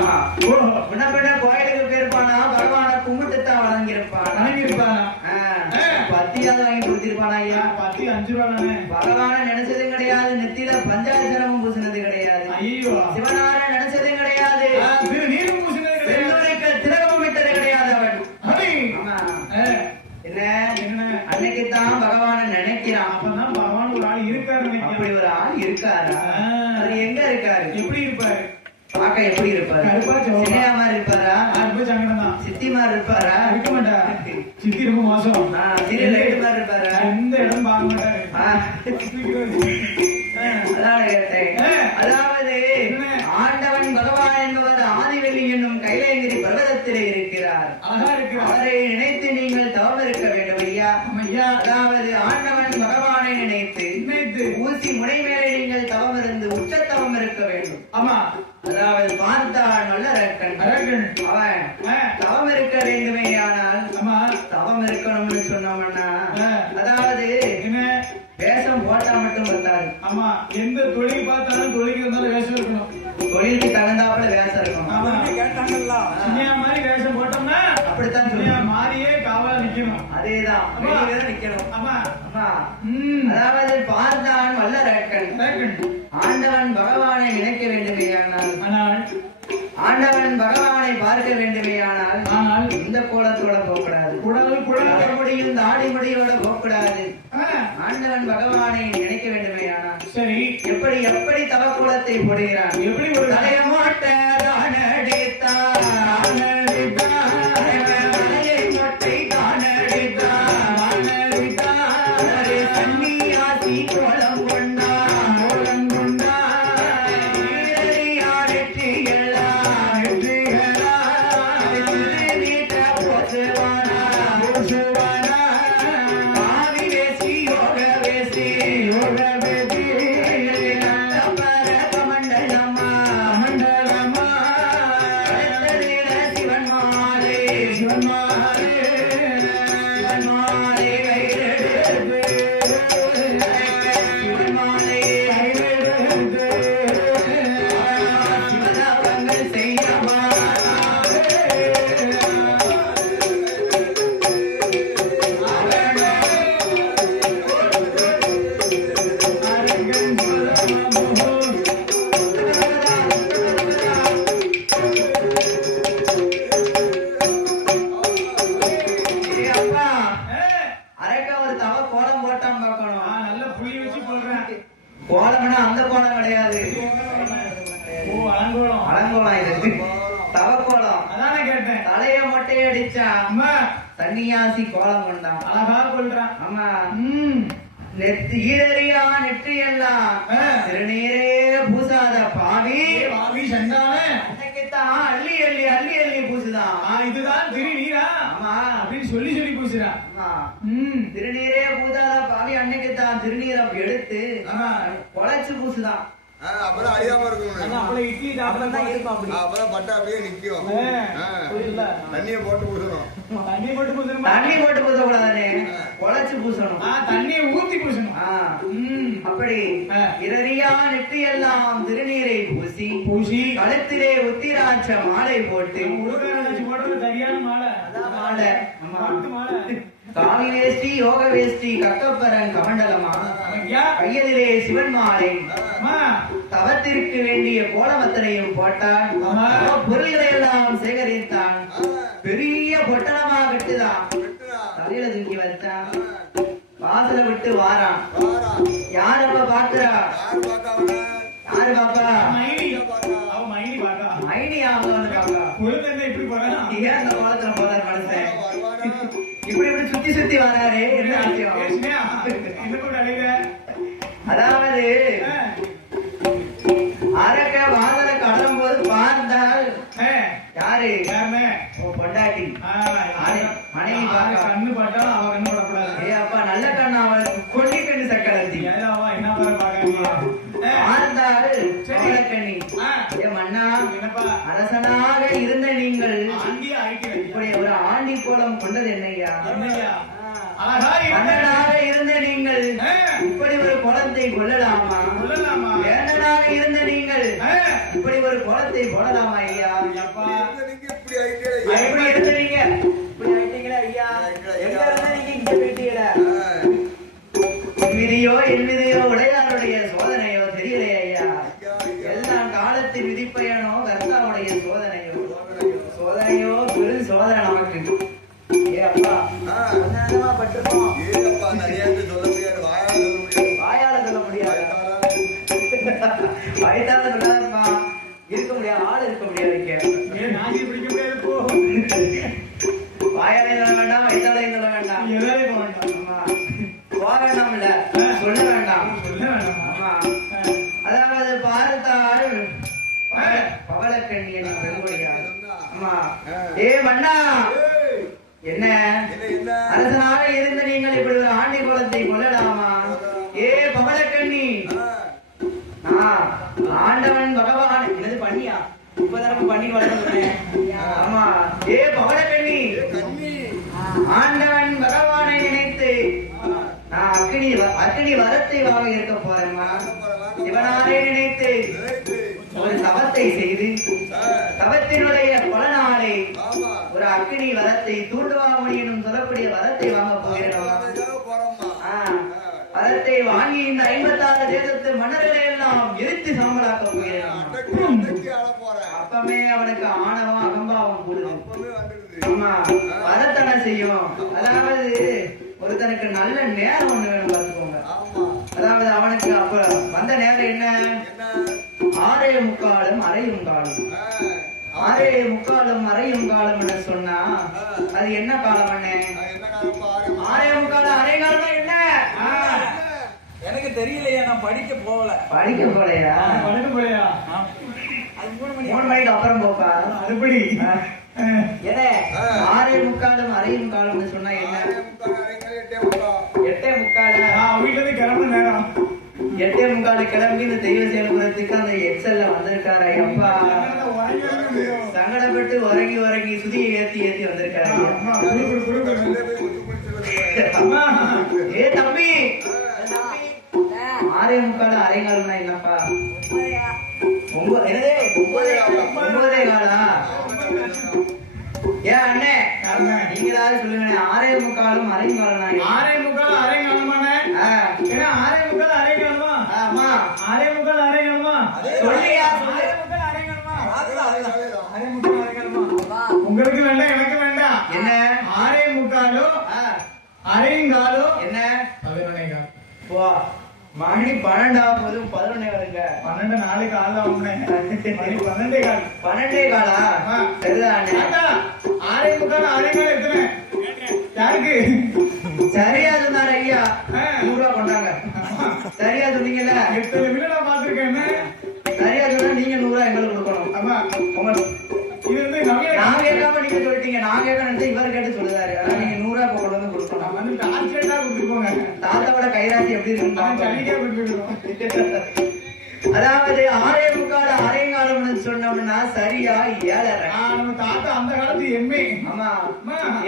முன்ன பின்ன கோயிலுக்கு போயிருப்பானா? பகவான கும்பிட்டு தான் வணங்கி இருப்பானா? வணங்கி இருப்பானா? பத்தி பத்தியாவது வாங்கி கொடுத்திருப்பானா ஐயா? பத்தி 5 ரூபா தானே. பகவான நினைச்சதும் கிடையாது, நெத்தியில பஞ்சாட்சரமும் பூசினது கிடையாது, ஐயோ சிவனார நினைச்சதும் கிடையாது, திருநீரும் பூசினது கிடையாது, செந்தூருக்கு திலகம் விட்டது கிடையாது அவன். அடி. ஆமா. என்ன என்ன அன்னைக்குத்தான் பகவான நினைக்கிறான். அப்பதான் பகவான் ஒரு ஆள் இருக்காரு அப்படி நினைக்கிறேன். ஒரு ஆள் இருக்காரா? அது எங்க இருக்காரு? எப்படி இருப்பாரு? பார்க்க எப்படி இருப்பாரு? கருப்பா சிவப்பா? சின்னையா மாதிரி இருப்பாரா? ரொம்ப சங்கடம் தான். சித்தி மாதிரி இருப்பாரா? இருக்க மாட்டா. சித்தி ரொம்ப மோசம். சீரியல் லைட் மாதிரி இருப்பாரா? எந்த இடம் பார்க்க மாட்டாரு. அதான் கேட்டேன். அதாவது ஆண்டவன் பகவான் என்பவர் ஆதிவெள்ளி என்னும் கைலாயகிரி பர்வதத்திலே இருக்கிறார். அழகா இருக்கிறார். அவரை நினைத்து நீங்கள் தவம் இருக்க வேண்டும் ஐயா. ஐயா அதாவது ஆண்டவன் பகவானை நினைத்து நினைத்து ஊசி முனை மேலே நீங்கள் தவம் இருந்து உச்சத்தவம் இருக்க வேண்டும். ஆமா அதாவது பார்த்தான் நல்ல ரக்கன் அரகன். அவன் தவம் இருக்க வேண்டுமே. ஆனால் ஆமா தவம் இருக்கணும்னு சொன்னோம்னா அதாவது என்ன வேஷம் போட்டா மட்டும் பத்தாது. ஆமா எந்த தொழில் பார்த்தாலும் தொழிலுக்கு இருந்தாலும் வேஷம் இருக்கணும். தொழிலுக்கு தகுந்தாப்புல வேஷம் இருக்கணும். ஆமா கேட்டாங்கல்ல சின்னையா மாதிரி வேஷம் போட்டோம்னா அப்படித்தான் சின்னையா சொல்லணும். மாறியே காவலா நிக்கணும். அதேதான் வெளியில நிக்கணும். ஆமா ஆமா. அதாவது பார்த்தான் வல்ல ரக்கன் அரகன். ஆண்டவன் பகவானை நினைக்க வேண்டுமே. ஆனால் ஆண்டவன் பகவானை பார்க்க வேண்டுமே. ஆனால் இந்த கோலத்தோட போகக்கூடாது, குடல் முடியும் தாடி முடியோட போகக்கூடாது. ஆண்டவன் பகவானை நினைக்க வேண்டுமே. சரி எப்படி எப்படி தவக்குலத்தை போடுகிறான்? எப்படி ஒரு தலையமாட்ட தானடித்தான், தலையை மொட்டை தானடித்தான், சன்னியாசி கோலம் கொண்டான், வெற்றி எல்லாம் நீட்ட போசுவானா, காவி வேசி யோக வேசி கமண்டலமா சிவன் மாலை சிவன் மாலை சிவதாபங்கள் செய்யமா அப்பா அரக்க ஒரு தவ கோலம் போட்டான் பார்க்கணும். நல்ல புள்ளி வச்சு சொல்றேன். கோலம்னா அந்த கோலம் கிடையாது, ஓ அலங்கோலம். அலங்கோலம். இது தவக்கோலம். அதானே கேட்டேன். தலைய மொட்டையை அடிச்சா அம்மா சன்னியாசி கோலம் கொண்டான். அழகா கொள்றான். ஆமா. நெத்தி ஈரறியா நெற்றி எல்லாம் திருநீரே பூசாத பாவி பாவி சண்டான அன்னைக்குத்தான் அள்ளி அள்ளி அள்ளி அள்ளி பூசுதான். இதுதான் திருநீரா ஆமா. அப்படின்னு சொல்லி சொல்லி பூசுறான். ஆமா. திருநீரே பூசாத பாவி அன்னைக்குத்தான் திருநீரை எடுத்து குழைச்சு பூசுதான். அப்புறம் அழியாம இருக்கணும். அப்புறம் இட்லி சாப்பிட்டு தான் இருக்கும். அப்படி அப்புறம் பட்டா அப்படியே நிக்கும். புரியல. தண்ணியை போட்டு பூசணும். தண்ணி போட்டு பூசணும். தண்ணி போட்டு பூசக்கூடாதானே, குழைச்சு பூசணும். தண்ணியை ஊத்தி பூசணும். அப்படி இரறியா நெற்றி எல்லாம் திருநீரை பூசி பூசி கழுத்திலே உத்திராட்ச மாலை போட்டு உருவம் போடுறது சரியான மாலை. மாலை. மாட்டு மாலை. காவி வேஷ்டி யோக வேஷ்டி கக்கப்பரன் கமண்டலமா ஐயா கையதிலே சிவன் மாலை அம்மா தவத்திற்கு வேண்டிய கோலமத்தனையும் போட்டான். பொருள்களை எல்லாம் சேகரித்தான். பெரிய பொட்டணமா விட்டுதான் தலையில தூக்கி வச்சான். வாசல விட்டு வாரான். யார் அப்ப பாக்குறா? யாரு பாப்பா? மைனி. அவ மைனி பாக்கா. மைனி அவங்க வந்து பாப்பா. பொழுது இப்படி போறான். ஏன் அந்த கோலத்துல போறார் மனுஷன்? இப்படி இப்படி சுத்தி சுத்தி வராரு. என்ன ஆச்சரியம்? அதாவது அரக்க வாசல கடலும் போது பார்த்தால் யாரு? பொண்டாட்டி மனைவி பார்க்க கண்ணு பட்டாலும் அவ கண்ணு படக்கூடாது. ஏ அப்பா நல்ல கண்ணு அவன் கொல்லி கண்ணு சக்கரத்தி என்ன பாரு பாக்க பார்த்தால் கண்ணி. ஏ மன்னா, அரசனாக இருந்த நீங்கள் இப்படி ஒரு ஆண்டி கோலம் கொண்டது என்னையா? மன்னனாக இருந்த நீங்கள் இப்படி ஒரு கோலத்தை கொள்ளலாமா? வேண்டனாக இருந்த நீங்கள் இப்படி ஒரு கோலத்தை போடலாமா ஐயா? எப்படி இருந்தீங்க? இப்படி ஆயிட்டீங்களா ஐயா? எங்க இருந்தா நீங்க இங்க போயிட்டீங்களா? ஏப்பா நிறைய சொல்ல முடியாது வாயால சொல்ல முடியாது வயதால சொல்லாதப்பா இருக்க முடியாது ஆள் இருக்க முடியாது இங்க ஏன் நாசி பிடிக்க முடியாது போ வாயாலே சொல்ல வேண்டாம் வயதாலையும் சொல்ல வேண்டாம் எதாலே போக வேண்டாம் ஆமா போக வேண்டாம் இல்ல சொல்ல வேண்டாம் சொல்ல வேண்டாமா ஆமா அதாவது பார்த்தால் பவளக்கண்ணி என்று பெருமொழியார் ஆமா ஏ மன்னா என்ன அரசனாக இருந்த நீங்கள் இப்படி ஒரு ஆண்டி குலத்தை கொள்ளலாமா ஏ பவளக்கண்ணி ஆண்டவன் பகவான் என்னது பண்ணியா இப்பதான் பண்ணி வளர்ந்துட்டேன் ஆமா ஏ பவளக்கண்ணி ஆண்டவன் பகவானை நினைத்து நான் அக்னி வரத்தை வாங்க இருக்க போறேம்மா சிவனாரே நினைத்து ஒரு தவத்தை செய்து தவத்தினுடைய பலனாலே ஒரு அக்னி வரத்தை தூண்டுவாமணி எனும் சொல்லக்கூடிய வரத்தை வாங்க போகிறோம் வரத்தை வாங்கி இந்த 56 தேசத்து மன்னர்களை எல்லாம் எரித்து சாம்பலாக்க போகிறோம் அப்பமே அவனுக்கு ஆணவம் அகம்பாவம் கூடுது ஆமா வரத்தனை செய்யும் அதாவது ஒருத்தனுக்கு நல்ல நேரம் ஒண்ணு வேணும் பார்த்துக்கோங்க அதாவது அவனுக்கு அப்ப வந்த நேரம் என்ன 6:45 அரையும் காலம் 6:45 அரையும் காலம் என்று சொன்னா அது என்ன காலம் அண்ணே 6:45 அரை காலம் என்ன எனக்கு தெரியலையா நான் படிக்க போகலையா படுக்க போலையா அது 3 3 மணிக்கு அப்புறம் போப்பா அதுபடி என்ன 6:45 அரையும் காலம்னு சொன்னா என்ன 8:45 வீட்டுல இருந்து கிளம்புற நேரம் 8:45 கிளம்பி இந்த தெய்வ செயல்புறத்துக்கு அந்த எக்ஸல்ல வந்திருக்காரு அப்பா சங்கடப்பட்டு உறங்கி சுதியை ஏத்தி வந்திருக்காரு ஏ தம்பி 6:45 அரைங்காலம்னா என்னப்பா 9 காலா ஏன் அண்ணே நீங்களாவது சொல்லுங்க 6:45 அரைங்காலம் 6:45 அரைங்காலமானே ஏன்னா 6:45 அரைங்காலமா ஆமா 6:45 அரைங்காலமா சொல்லியா 6:45 அரைங்காலமா உங்களுக்கு வேண்டாம் எனக்கு வேண்டாம் என்ன 6:45 அரைங்காலோ என்ன 11 போ மணி 12 போதும் 11 வருங்க 12 நாளைக்கு ஆள் ஆகும்னே 12 கால் 12 காலா சரிதான் 6:45 அரைங்காலம் எத்தனை யாருக்கு சரியா சொன்னாரு ஐயா 100 ரூபா கொண்டாங்க சரியா சொன்னீங்கல்ல எத்தனை வீடு நான் பாத்துருக்கேன் சரியா சொன்னா நீங்க 100 ரூபா எங்களுக்கு கொடுக்கணும் ஆமா உங்க இது வந்து நவீன நான் கேட்காம நீங்க சொல்லிட்டீங்க நான் கேட்க நினைச்சு இவர் கேட்டு சொல்லுதாரு ஆனா நீங்க 100 ரூபா கொண்டு வந்து கொடுக்கணும் வந்து டார்ச்சேட்டா கொடுத்துருக்கோங்க தாத்தாவோட கைராசி எப்படி இருக்கு சனிக்கா கொடுத்துருக்கோம் அதாவது 6:45 அரைங்காலம்னு சொன்னோம்னா சரியா 7:30 நம்ம தாத்தா அந்த காலத்து எம்ஏ ஆமா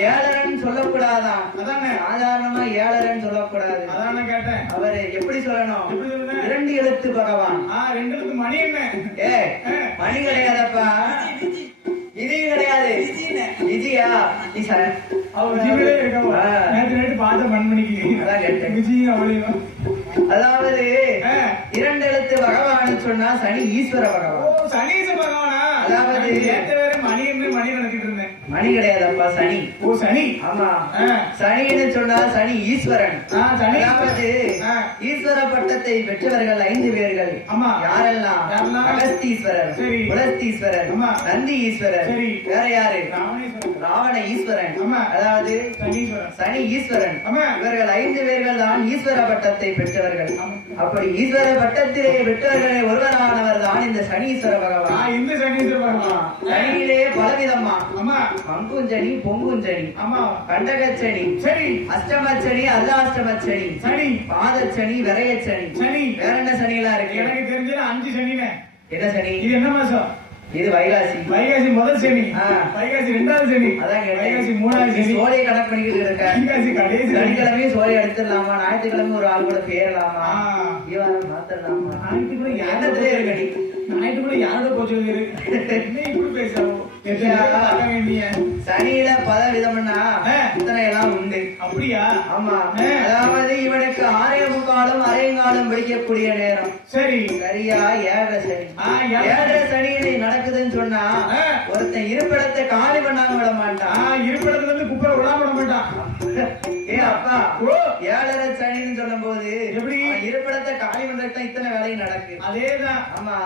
7:30ன்னு சொல்லக்கூடாதான் அதானே சாதாரணமா 7:30ன்னு சொல்லக்கூடாது அதான் நான் கேட்டேன் அவரு எப்படி சொல்லணும் எப்படி சொல்லுங்க 2 எழுத்து பகவான் 2 எழுத்து மணி என்ன ஏ மணி கிடையாதப்பா இது கிடையாது விஜயா நீ சார் அவர் ஜீவிலே இருக்கா நேற்று பார்த்த மண்மணிக்கு அதான் கேட்டேன் விஜய் அவளையும் அதாவது 2 எழுத்து பகவான் சொன்னா சனி ஈஸ்வர பகவான் சனீச பகவானா அதாவது நேற்று வேற மணி என்று மணி நினைச்சிட்டு இருந்தேன் மணி கிடையாதப்பா சனி சனி ஆமா சனின்னு சொன்னா சனி ஈஸ்வரன் சனி அதாவது ஈஸ்வர பட்டத்தை பெற்றவர்கள் 5 பேர்கள் ஆமா யாரெல்லாம் அகஸ்தீஸ்வரர் சரி புலஸ்தீஸ்வரர் ஆமா நந்தி ஈஸ்வரர் சரி வேற யாரு ராவணேஸ்வரர் ராவண ஈஸ்வரன் ஆமா அதாவது சனீஸ்வரன் சனி ஈஸ்வரன் ஆமா இவர்கள் 5 பேர்கள் தான் ஈஸ்வர பட்டத்தை பெற்றவர்கள் அப்படி ஈஸ்வர பட்டத்திலே பெற்றவர்களே ஒருவரானவர் தான் இந்த சனீஸ்வர பகவான் இந்த சனீஸ்வர பகவான் சனியிலே பலவிதமா ஆமா மங்குஞ்சனி பொங்குஞ்சனி ஆமா கண்டகச்சனி சரி அஷ்டமச்சனி அர்த்தாஷ்டமச்சனி சனி பாதச்சனி விரயச்சனி சனி வேற என்ன சனி எல்லாம் இருக்கு எனக்கு தெரிஞ்சது 5 சனினே என்ன சனி இது என்ன மாசம் இது வைகாசி வைகாசி முதல் சனி வைகாசி 2வது சனி அதான் வைகாசி 3வது சனி சோழியை கணக்கு பண்ணிக்கிட்டு இருக்க வைகாசி கடைசி சனி சனிக்கிழமையும் சோழி எடுத்துடலாமா ஞாயிற்றுக்கிழமை ஒரு ஆள் கூட பேரலாமா இவன் மாத்தலாமா ஞாயிற்றுக்குள்ள எண்ணத்திலே இருக்க நீ ஞாயிற்றுக்குள்ள யாரோட போச்சு என்ன இப்படி பேசாவோ சனியில பல விதம்னா இத்தனை எல்லாம் உண்டு அப்படியா ஆமா அதாவது இவனுக்கு 6:45 காலம் அரைங்காலம் பிடிக்கக்கூடிய நேரம். சரி சரியா 7 சனி. ஆ, 7 சனியில நடக்குதுன்னு சொன்னா ஒருத்தன் இருப்பிடத்தை காலி பண்ணாம விட மாட்டான். இருப்பிடத்துல இருந்து குப்பை விடாம விட மாட்டான். ஏ அப்பா 7 சனின்னு சொல்லும் போது எப்படி இருப்பிடத்தை காலி பண்றதுக்கு இத்தனை வேலையும் நடக்கு. அதேதான். ஆமா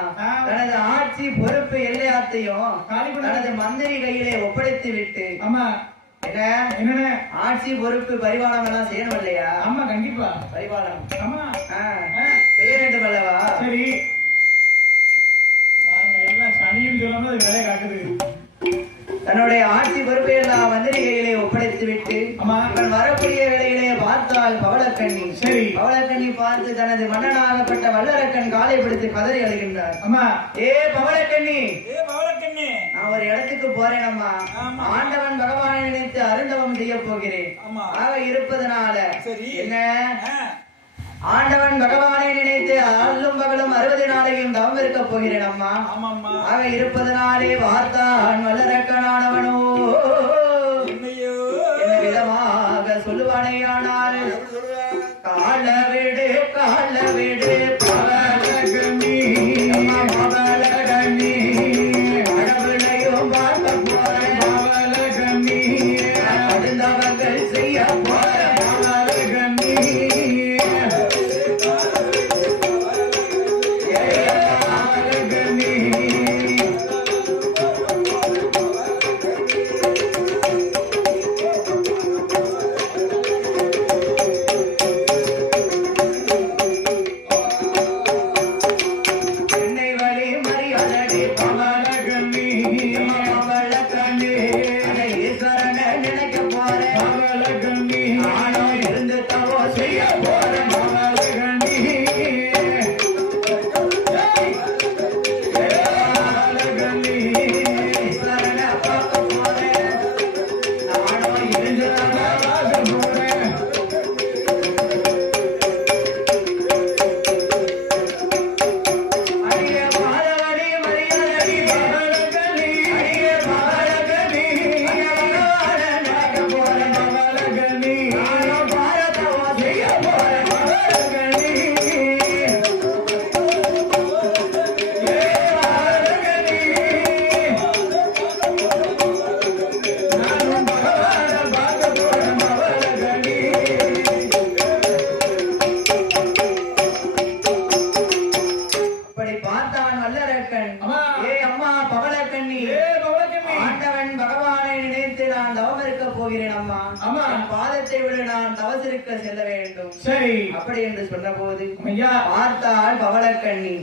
தனது ஆட்சி பொறுப்பு எல்லாத்தையும் காலி பண்ண தனது மந்திரி கையிலே ஒப்படைத்து விட்டு ஆமா என்ன என்னன்னு ஆட்சி பொறுப்பு பரிபாலனம் எல்லாம் செய்யணும் இல்லையா? ஆமா கண்டிப்பா பரிபாலனம் ஆமா செய்ய வேண்டும் அல்லவா? சரி பாருங்க எல்லாம் சனின்னு சொல்லும்போது அது வேலையை காட்டுது. தன்னுடைய ஆட்சி பொறுப்பை எல்லாம் மந்திரி கையிலே ஒப்படைத்து விட்டு ஆமா. இவன் வரக்கூடிய வேளையிலே பார்த்தால் பவளக்கண்ணி. சரி பவளக்கண்ணி பார்த்து தனது மன்னனாகப்பட்ட வல்லரக்கன் காலை பிடித்து கதறி அழுகின்றார். ஆமா ஏ பவளக்கண்ணி, ஏ பவளக்கண்ணே, நான் ஒரு இடத்துக்கு போறேன் அம்மா. ஆமா. ஆண்டவன் பகவானை நினைத்து அருந்தவம் செய்ய போகிறேன். ஆமா. ஆக இருப்பதனால சரி. என்ன ஆ, ஆண்டவன் பகவானை நினைத்து அல்லும் பகலும் 60 நாளையும் தவம் இருக்க போகிறேன் அம்மா. ஆமாம்மா. ஆக இருப்பதனாலே வார்த்தான் வல்லரக்கனானவனோ என்னையோ என்ன விதமாக சொல்லுவானேயானால் காலவிடு காலவிடு பவளக்கண்ணி பவளக்கண்ணி கடவுளையும் பார்க்க போறேன் பவளக்கண்ணி அடுந்தவர்கள் செய்ய போறேன் பவளக்கண்ணி என்னை வழி மரியாதை பவளக்கண்ணி பவளக்கண்ணி அதை ஈஸ்வரனை நினைக்க போறேன் பவளக்கண்ணி நானும் இருந்து தவோ செய்ய போறேன் பவளக்கண்ணி பவளக்கண்ணி ஈஸ்வரனை பார்க்க போறேன் நானும் இருந்து தவோ பார்க்க போறேன் அடியே பாலவடி மரியாதை பவளக்கண்ணி அடியே பவளக்கண்ணி பகவான நடக்க போறேன் பவளக்கண்ணி நானும் பாரதவோ செய்ய போறேன் பவளக்கண்ணி ஏ பவளக்கண்ணி நானும் பகவான பார்க்க போறேன் பவளக்கண்ணி அப்படி பார்த்தான் வல்லரக்கன். அம்மா. ஏ அம்மா பவளக்கண்ணி, ஏ பவளக்கண்ணி ஆண்டவன் பகவானை நினைத்து நான் தவம் இருக்க போகிறேன் அம்மா. அம்மா. என் பாதத்தை விட நான் தவசிருக்க செல்ல வேண்டும். சரி அப்படி என்று சொன்ன போது ஐயா பார்த்தால் பவளக்கண்ணி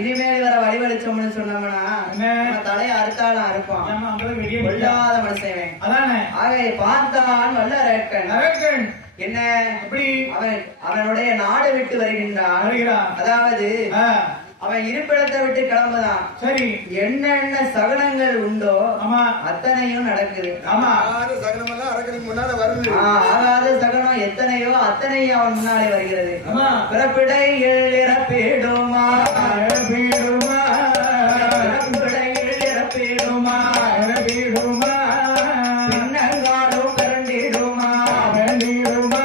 இனிமேல் வர வழிவளிச்சோம்னு சொன்னோம்னா என்ன? நம்ம தலையை அறுத்தாலும் அறுப்பான். ஏமா அந்த வெளியே விட்டா? கொள்ளாத மனுஷன். அதானே ஆக பார்த்தான் வல்லரக்கன். அரக்கன் என்ன எப்படி அவனுடைய நாடு விட்டு வருகின்றான். வருகிறான். அதாவது ஆ, அவன் இருப்பிடத்தை விட்டு கிளம்புதான். சரி என்னென்ன சகனங்கள் உண்டோ ஆமா அத்தனையும் நடக்குது. ஆமா சகனமெல்லாம் அரக்கனுக்கு முன்னால வருது. ஆகாத சகனம் எத்தனையோ அத்தனையும் அவன் முன்னாலே வருகிறது. ஆமா பிறப்பிடையில் இறப்பிடுமா வீடுமா பிறப்பிடையில் இறப்பிடுமா வீடுமா பின்னங்காலும் பிறண்டிடுமா வீடுமா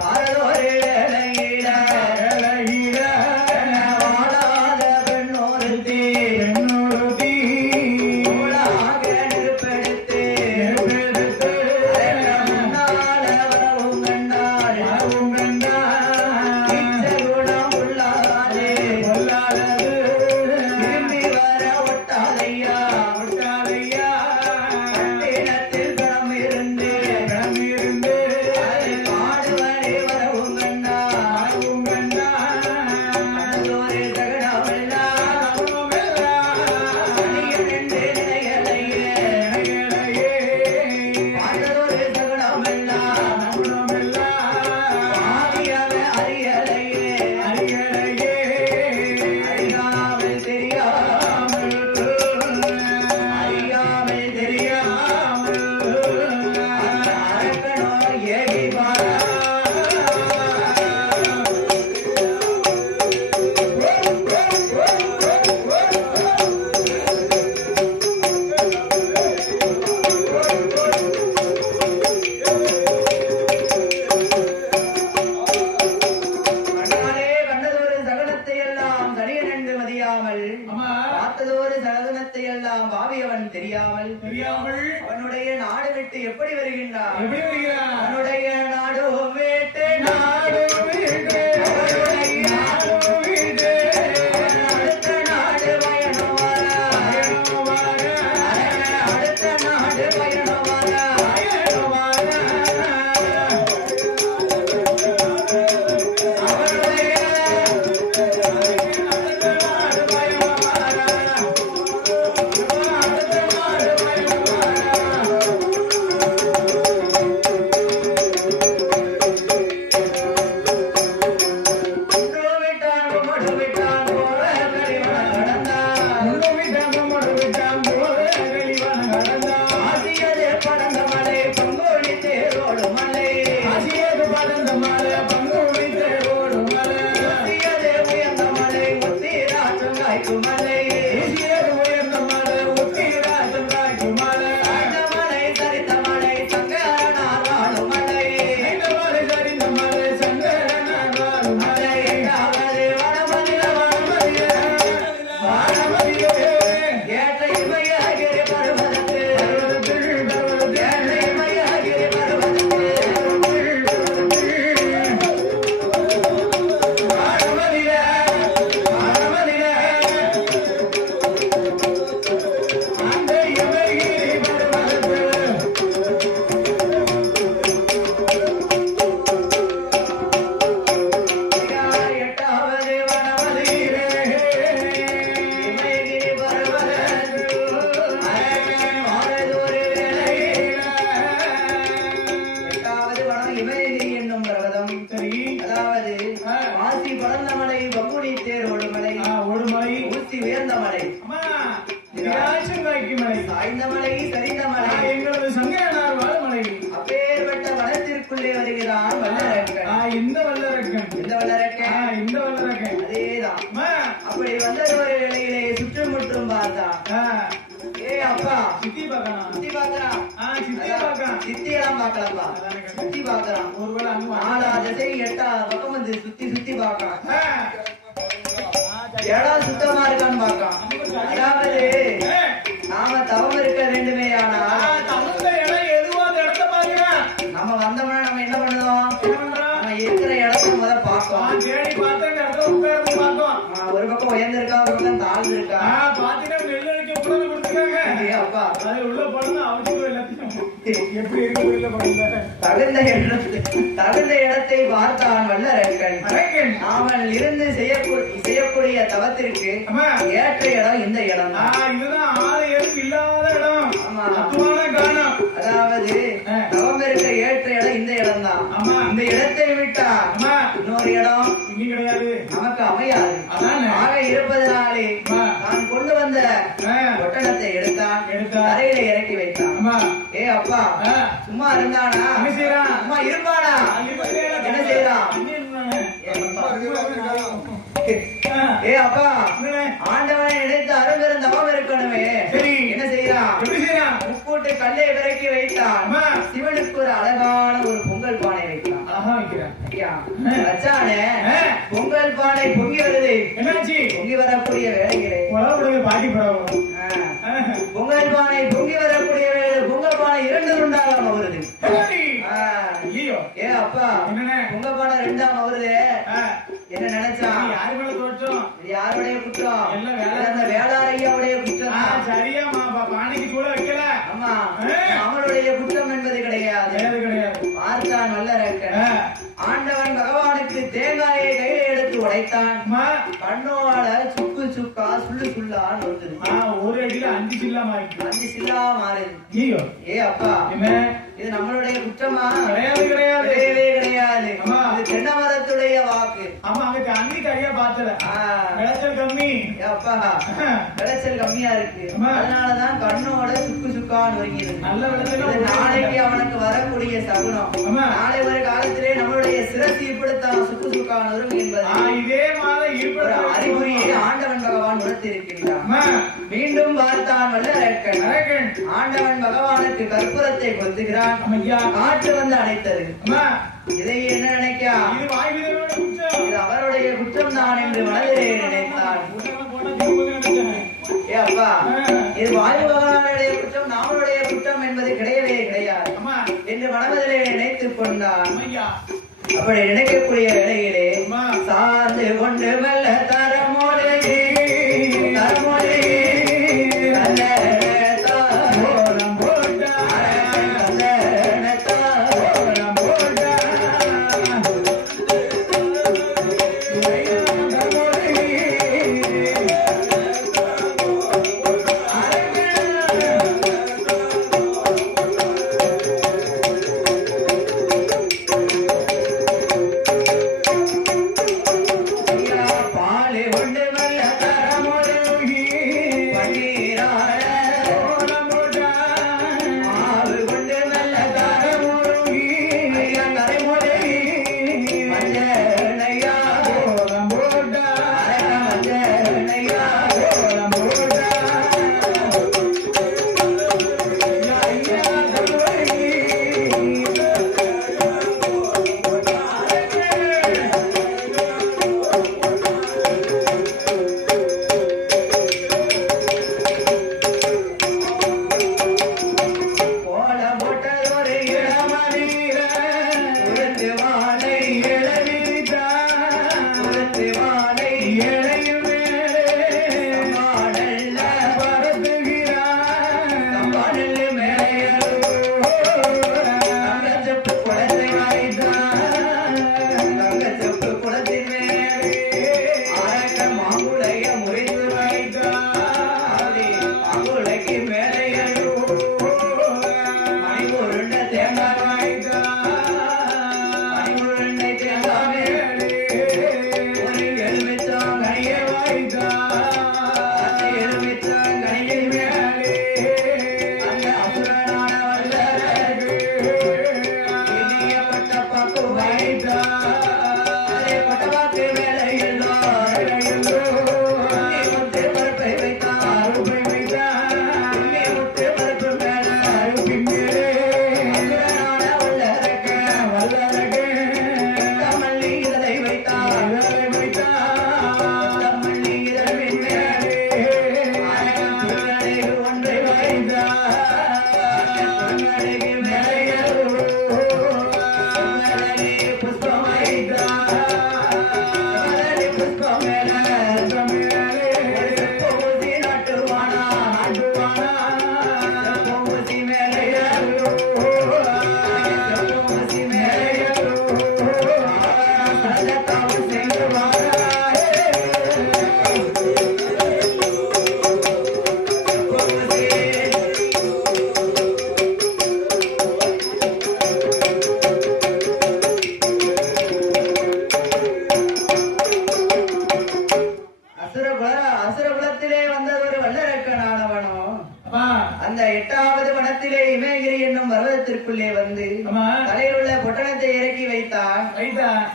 பாரதோரு வேலையில வாழாத பெண்ணோருத்தி என்னொருத்தி ஊழாக நெருப்பெடுத்து முன்னால வரவும் கண்டாள். கண்டா இச்ச குணம் உள்ளாதே கொல்லாத சரி. அதாவது ஆசி பறந்த மலை, பங்குனி தேர் ஓடுமலை, ஓடுமலை, ஊசி உயர்ந்த மலை, அம்மா திராட்சம் காய்க்கும் மலை, சாய்ந்த மலை, சரிந்த மலை, எங்களது சங்கரனார் வாழுமலை. அப்பேற்பட்ட வனத்திற்குள்ளே வருகிறான் வல்லரக்கன். இந்த வல்லரக்கன், இந்த வல்லரக்கன், இந்த வல்லரக்கன் அதேதான். அம்மா, அப்படி வந்த ஒரு வேளையிலே சுற்றுமுற்றும் பார்த்தான். ஏ அப்பா, சித்தி பார்க்கணும். சுத்தி பாக்குறான். சித்தியை பார்க்கலாம். சித்தி எல்லாம் பாக்கலப்பா, சுத்தி பாக்குறான். ஒருவேளை அங்க நாலா திசை எட்டா பக்கம் வந்து சுத்தி சுத்தி பாக்கான். இடம் சுத்தமா இருக்கான்னு பாக்கான். அதாவது நாம தவம் இருக்க வேண்டுமே, ஆனா தகுந்த இடம் எதுவோ அந்த இடத்த பாக்குறேன். நம்ம வந்தோம்னா நம்ம என்ன பண்ணுவோம்? என்ன பண்றான்? நம்ம இருக்கிற இடத்த முத பாப்போம். தேடி பார்த்தா இந்த இடத்துல உட்கார்ந்து பார்த்தோம். ஒரு பக்கம் உயர்ந்திருக்கா, ஒரு பக்கம் தாழ்ந்து இருக்கா. பாத்தீங்கன்னா நெல் அடிக்க உடனே கொடுத்துருக்காங்க. ஏ அப்பா, அது உள்ள போனா அவசியம் எல்லாத்தையும் எப்படி இருக்கு உள்ள போகல. தகுந்த இடத்தை பார்த்தான் வல்லரக்கன். அரக்கன். அவன் இருந்து செய்யக்கூடிய தவத்திற்கு அம்மா, ஏற்ற இடம் இந்த இடம் தான். இதுதான் ஆளு எதுவும் இல்லாத இடம். ஆமா. அத்துவான காரணம். அதாவது தவம் இருக்க ஏற்ற இடம் இந்த இடம் தான். ஆமா. இந்த இடத்தை விட்டா அம்மா, இன்னொரு இடம் இங்க கிடையாது. நமக்கு அமையாது. அதானே. ஆக இருப்பதனாலே அம்மா. நான் கொண்டு வந்த ஒட்டணத்தை எடுத்தான், தரையில இறக்கி வைத்தான். அம்மா, ஏ அப்பா, சும்மா இருந்தானா? என்ன செய்யறான்? சும்மா இருப்பானா? என்ன செய்யறான்? ஏ அப்பா, ஆண்டவனை நினைத்து அரும்பெரும் தவம் இருக்கணுமே. சரி. என்ன செய்யறான்? எப்படி செய்யறான்? உப்பூட்டு கல்லை விறக்கி வைத்தான். அம்மா. சிவனுக்கு ஒரு அழகான ஒரு பொங்கல் பானை வைத்தான். அழகா வைக்கிறேன். ஐயா, வச்சானே, பொங்கல் பானை பொங்கி வருது. என்னாச்சு? பொங்கி வரக்கூடிய வேளையிலே உழவுடைய பாட்டி படம். பொங்கல் பானை பொங்கி வரக்கூடிய வேளையிலே பொங்கல் பானை இரண்டு துண்டாக வருது. ஐயோ, ஏ அப்பா, என்னண்ணே? பொங்கல் பானை ரெண்டாக வருது. என்ன நினைச்சான்? யாரு மேல தோற்றம்? இது யாருடைய குற்றம்? எல்லாம் வேளார். இது அந்த வேளார் ஐயாவுடைய குற்றம் தான். சரியா பானைக்கு கூட வைக்கல. ஆமா, அவனுடைய குற்றம் என்பது கிடையாது. கிடையாது. பார்த்தான் வல்லரக்கன். ஆண்டவன் பகவானுக்கு தேங்காயை கையில எடுத்து உடைத்தான். கண்ணோட சுக்கு சுக்கா சுள்ளு சுள்ளா நொறுக்குது. ஒரு அடியில 5 சில்லா மாறிக்கு. 5 சில்லா மாறுது. ஐயோ, ஏ அப்பா, என்ன இது நம்மளுடைய குற்றமா? கிடையாது, கிடையாது, கிடையவே கிடையாது. ஆமா. இது தென்னமரத்துடைய வாக்கு. ஆமா, அங்க அன்னைக்கு ஐயா பார்த்தல விளைச்சல் கம்மி. ஏ அப்பா, விளைச்சல் கம்மியா இருக்கு. ஆமா. அதனாலதான் கண்ணோட சுக்கு சுக்கா நொறுக்கிறது. நல்ல விளைச்சல் இது நாளைக்கு அவனுக்கு வரக்கூடிய சகுனம். ஆமா. நாளை ஒரு காலத்திலே நம்மளுடைய சிரசி இப்படித்தான் சுக்கு சுக்கா நொறுங்கும் என்பது இதே மாதிரி ஒரு அறிகுறியை ஆண்டவன் பகவான் உணர்த்திருக்கின்றான். மீண்டும் பார்த்தான் வல்லரக்கன். ஆண்டவன் பகவானுக்கு கற்பூரத்தை கொத்துகிறான். காற்று வந்து அணைத்தது. இதை என்ன நினைக்கா? இது அவருடைய குற்றம் தான் என்று மனதிலே நினைத்தான். ஏ அப்பா, இது வாயு பகவானுடைய குற்றம், நாமளுடைய குற்றம் என்பது கிடையவே கிடையாது என்று மனதிலே நினைத்துக் கொண்டான். அப்படி நினைக்கக்கூடிய வேளையிலே சார்ந்து கொண்டு மெல்ல தரமோலே தரமோலே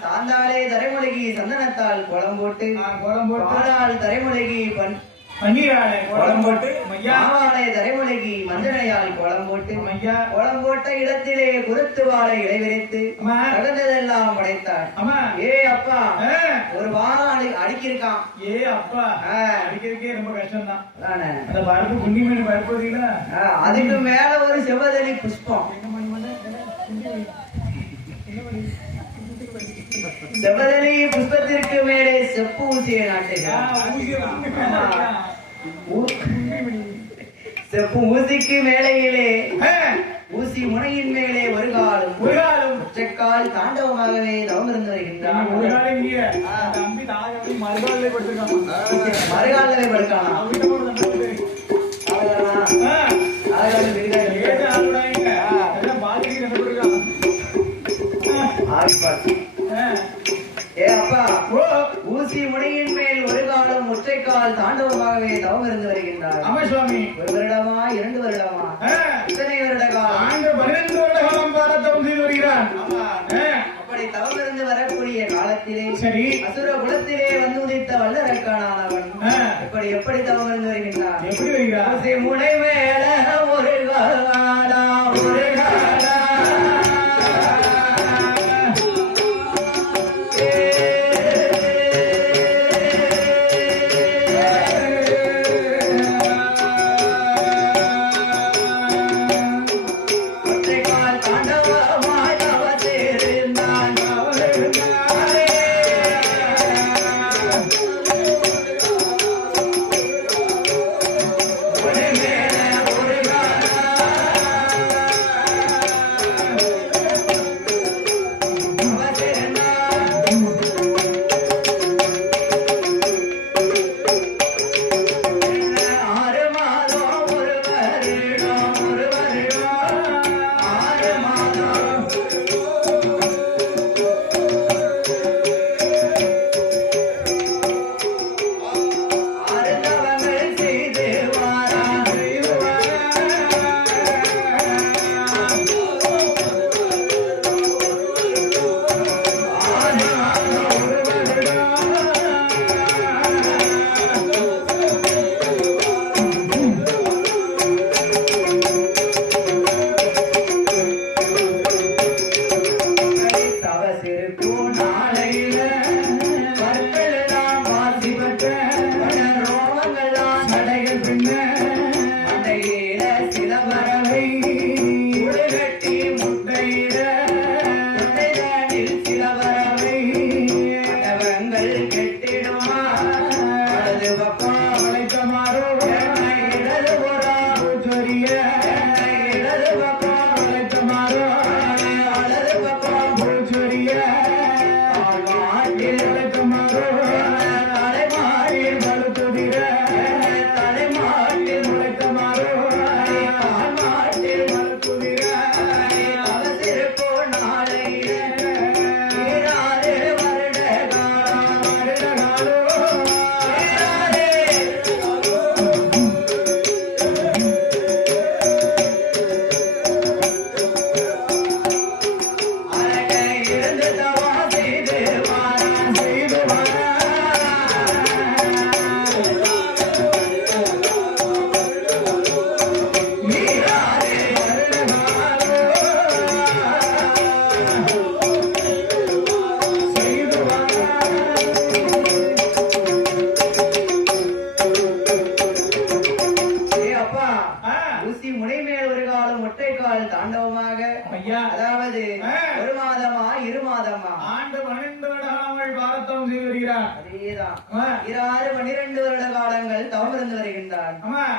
சாந்தாலே தரைமொழிகி சந்தனத்தால் கோலம் போட்டு கோலம் போட்டு பாலால் தரைமொழிகி பன்னீராலே கோலம் போட்டு ஐயா மாவாலை தரைமொழிகி மஞ்சளையால் கோலம் போட்டு ஐயா கோலம் போட்ட இடத்திலே குருத்து வாழை இடைவிரித்து அம்மா தகுந்ததெல்லாம் படைத்தார். அம்மா ஏ அப்பா ஒரு வாரம் அடிக்கிருக்கான். ஏ அப்பா அடிக்கிறதுக்கே ரொம்ப கஷ்டம் தான். அதானே அந்த பருப்பு குண்டிமணி பருப்பு அதுக்கு மேல ஒரு செவ்வதலி புஷ்பம். செவ்வதலி புஷ்பத்திற்கு மேலே செப்பு ஊசியை நாட்டுகிறார். செப்பு ஊசிக்கு மேலையிலே ஊசி முனையின் மேலே ஒரு காலும் ஒற்றைக்கால் தாண்டவமாகவே தவம் இருந்து வருகின்றான். மறுகாலவே படுக்கலாம். ஏ அப்பா ஊசி முனையின் மேல் ஒரு காலம் ஒற்றைக்கால் தாண்டவமாகவே தவம் இருந்து வருகின்றார். சுவாமி ஒரு வருடமா 2 வருடமா இத்தனை வருட காலம் 12 வருட காலம் தவம் செய்து வருகிறார். அப்படி தவம் இருந்து வரக்கூடிய காலத்திலே சரி அசுர குலத்திலே வந்து உதித்த வல்லரக்கானவன் எப்படி தவம் இருந்து வருகின்றான். எப்படி வருகிறார்? ஊசி முனை மேல ஒரு காலா ஒரு காலா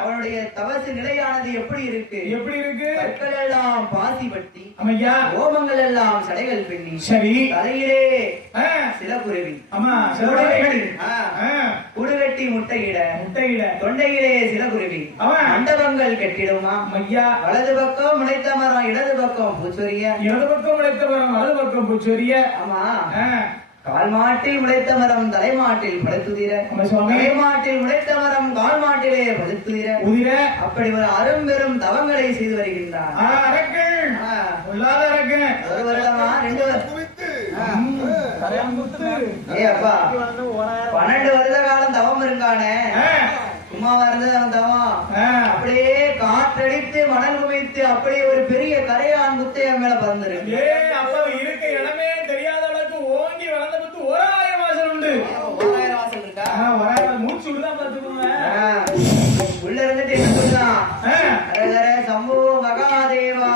அவனுடைய தவசு நிலையானது எப்படி இருக்கு? கற்கள் எல்லாம் பாசி பட்டி, ஓமங்கள் எல்லாம் சடைகள் பின்னி, சரி தலையிலே சில குருவி, குடுகட்டி முட்டையிட தொண்டையிலே சில குருவி, மண்டபங்கள் கட்டிடுமா ஐயா. வலது பக்கம் முளைத்த மரம், இடது பக்கம் பூச்சொரிய, ஆமா. கால் மாட்டில் முளைத்த மரம் தலைமாட்டில் படுத்துதிர, தலைமாட்டில் முளைத்த மரம் கால் மாட்டிலே படுத்துதிர, அப்படி ஒரு அரும்பெரும் தவங்களை செய்து வருகின்றார். ஒரு வருடமா 2 வருடம் கரையாங்குத்து ஏய் அப்பா வந்து 1000 12 வருட காலம் தவம் இருக்கானே சும்மாவா இருந்தது அவன் தவம் அப்படியே காற்றடித்து மணல் குமித்து அப்படியே ஒரு பெரிய கரையான் முத்தைய மேல பறந்துருக்கு. அப்ப இருக்க இடமே தெரியாத அளவுக்கு ஓங்கி வளர்ந்த பத்து 1000 வாசல் உண்டு. 1000 வாசல் இருக்கா? 1000 மூச்சு விடுதான் பாத்துக்கோங்க. உள்ள இருந்துட்டு என்ன சொல்றான்? ஹரஹர சம்போ மகாதேவா,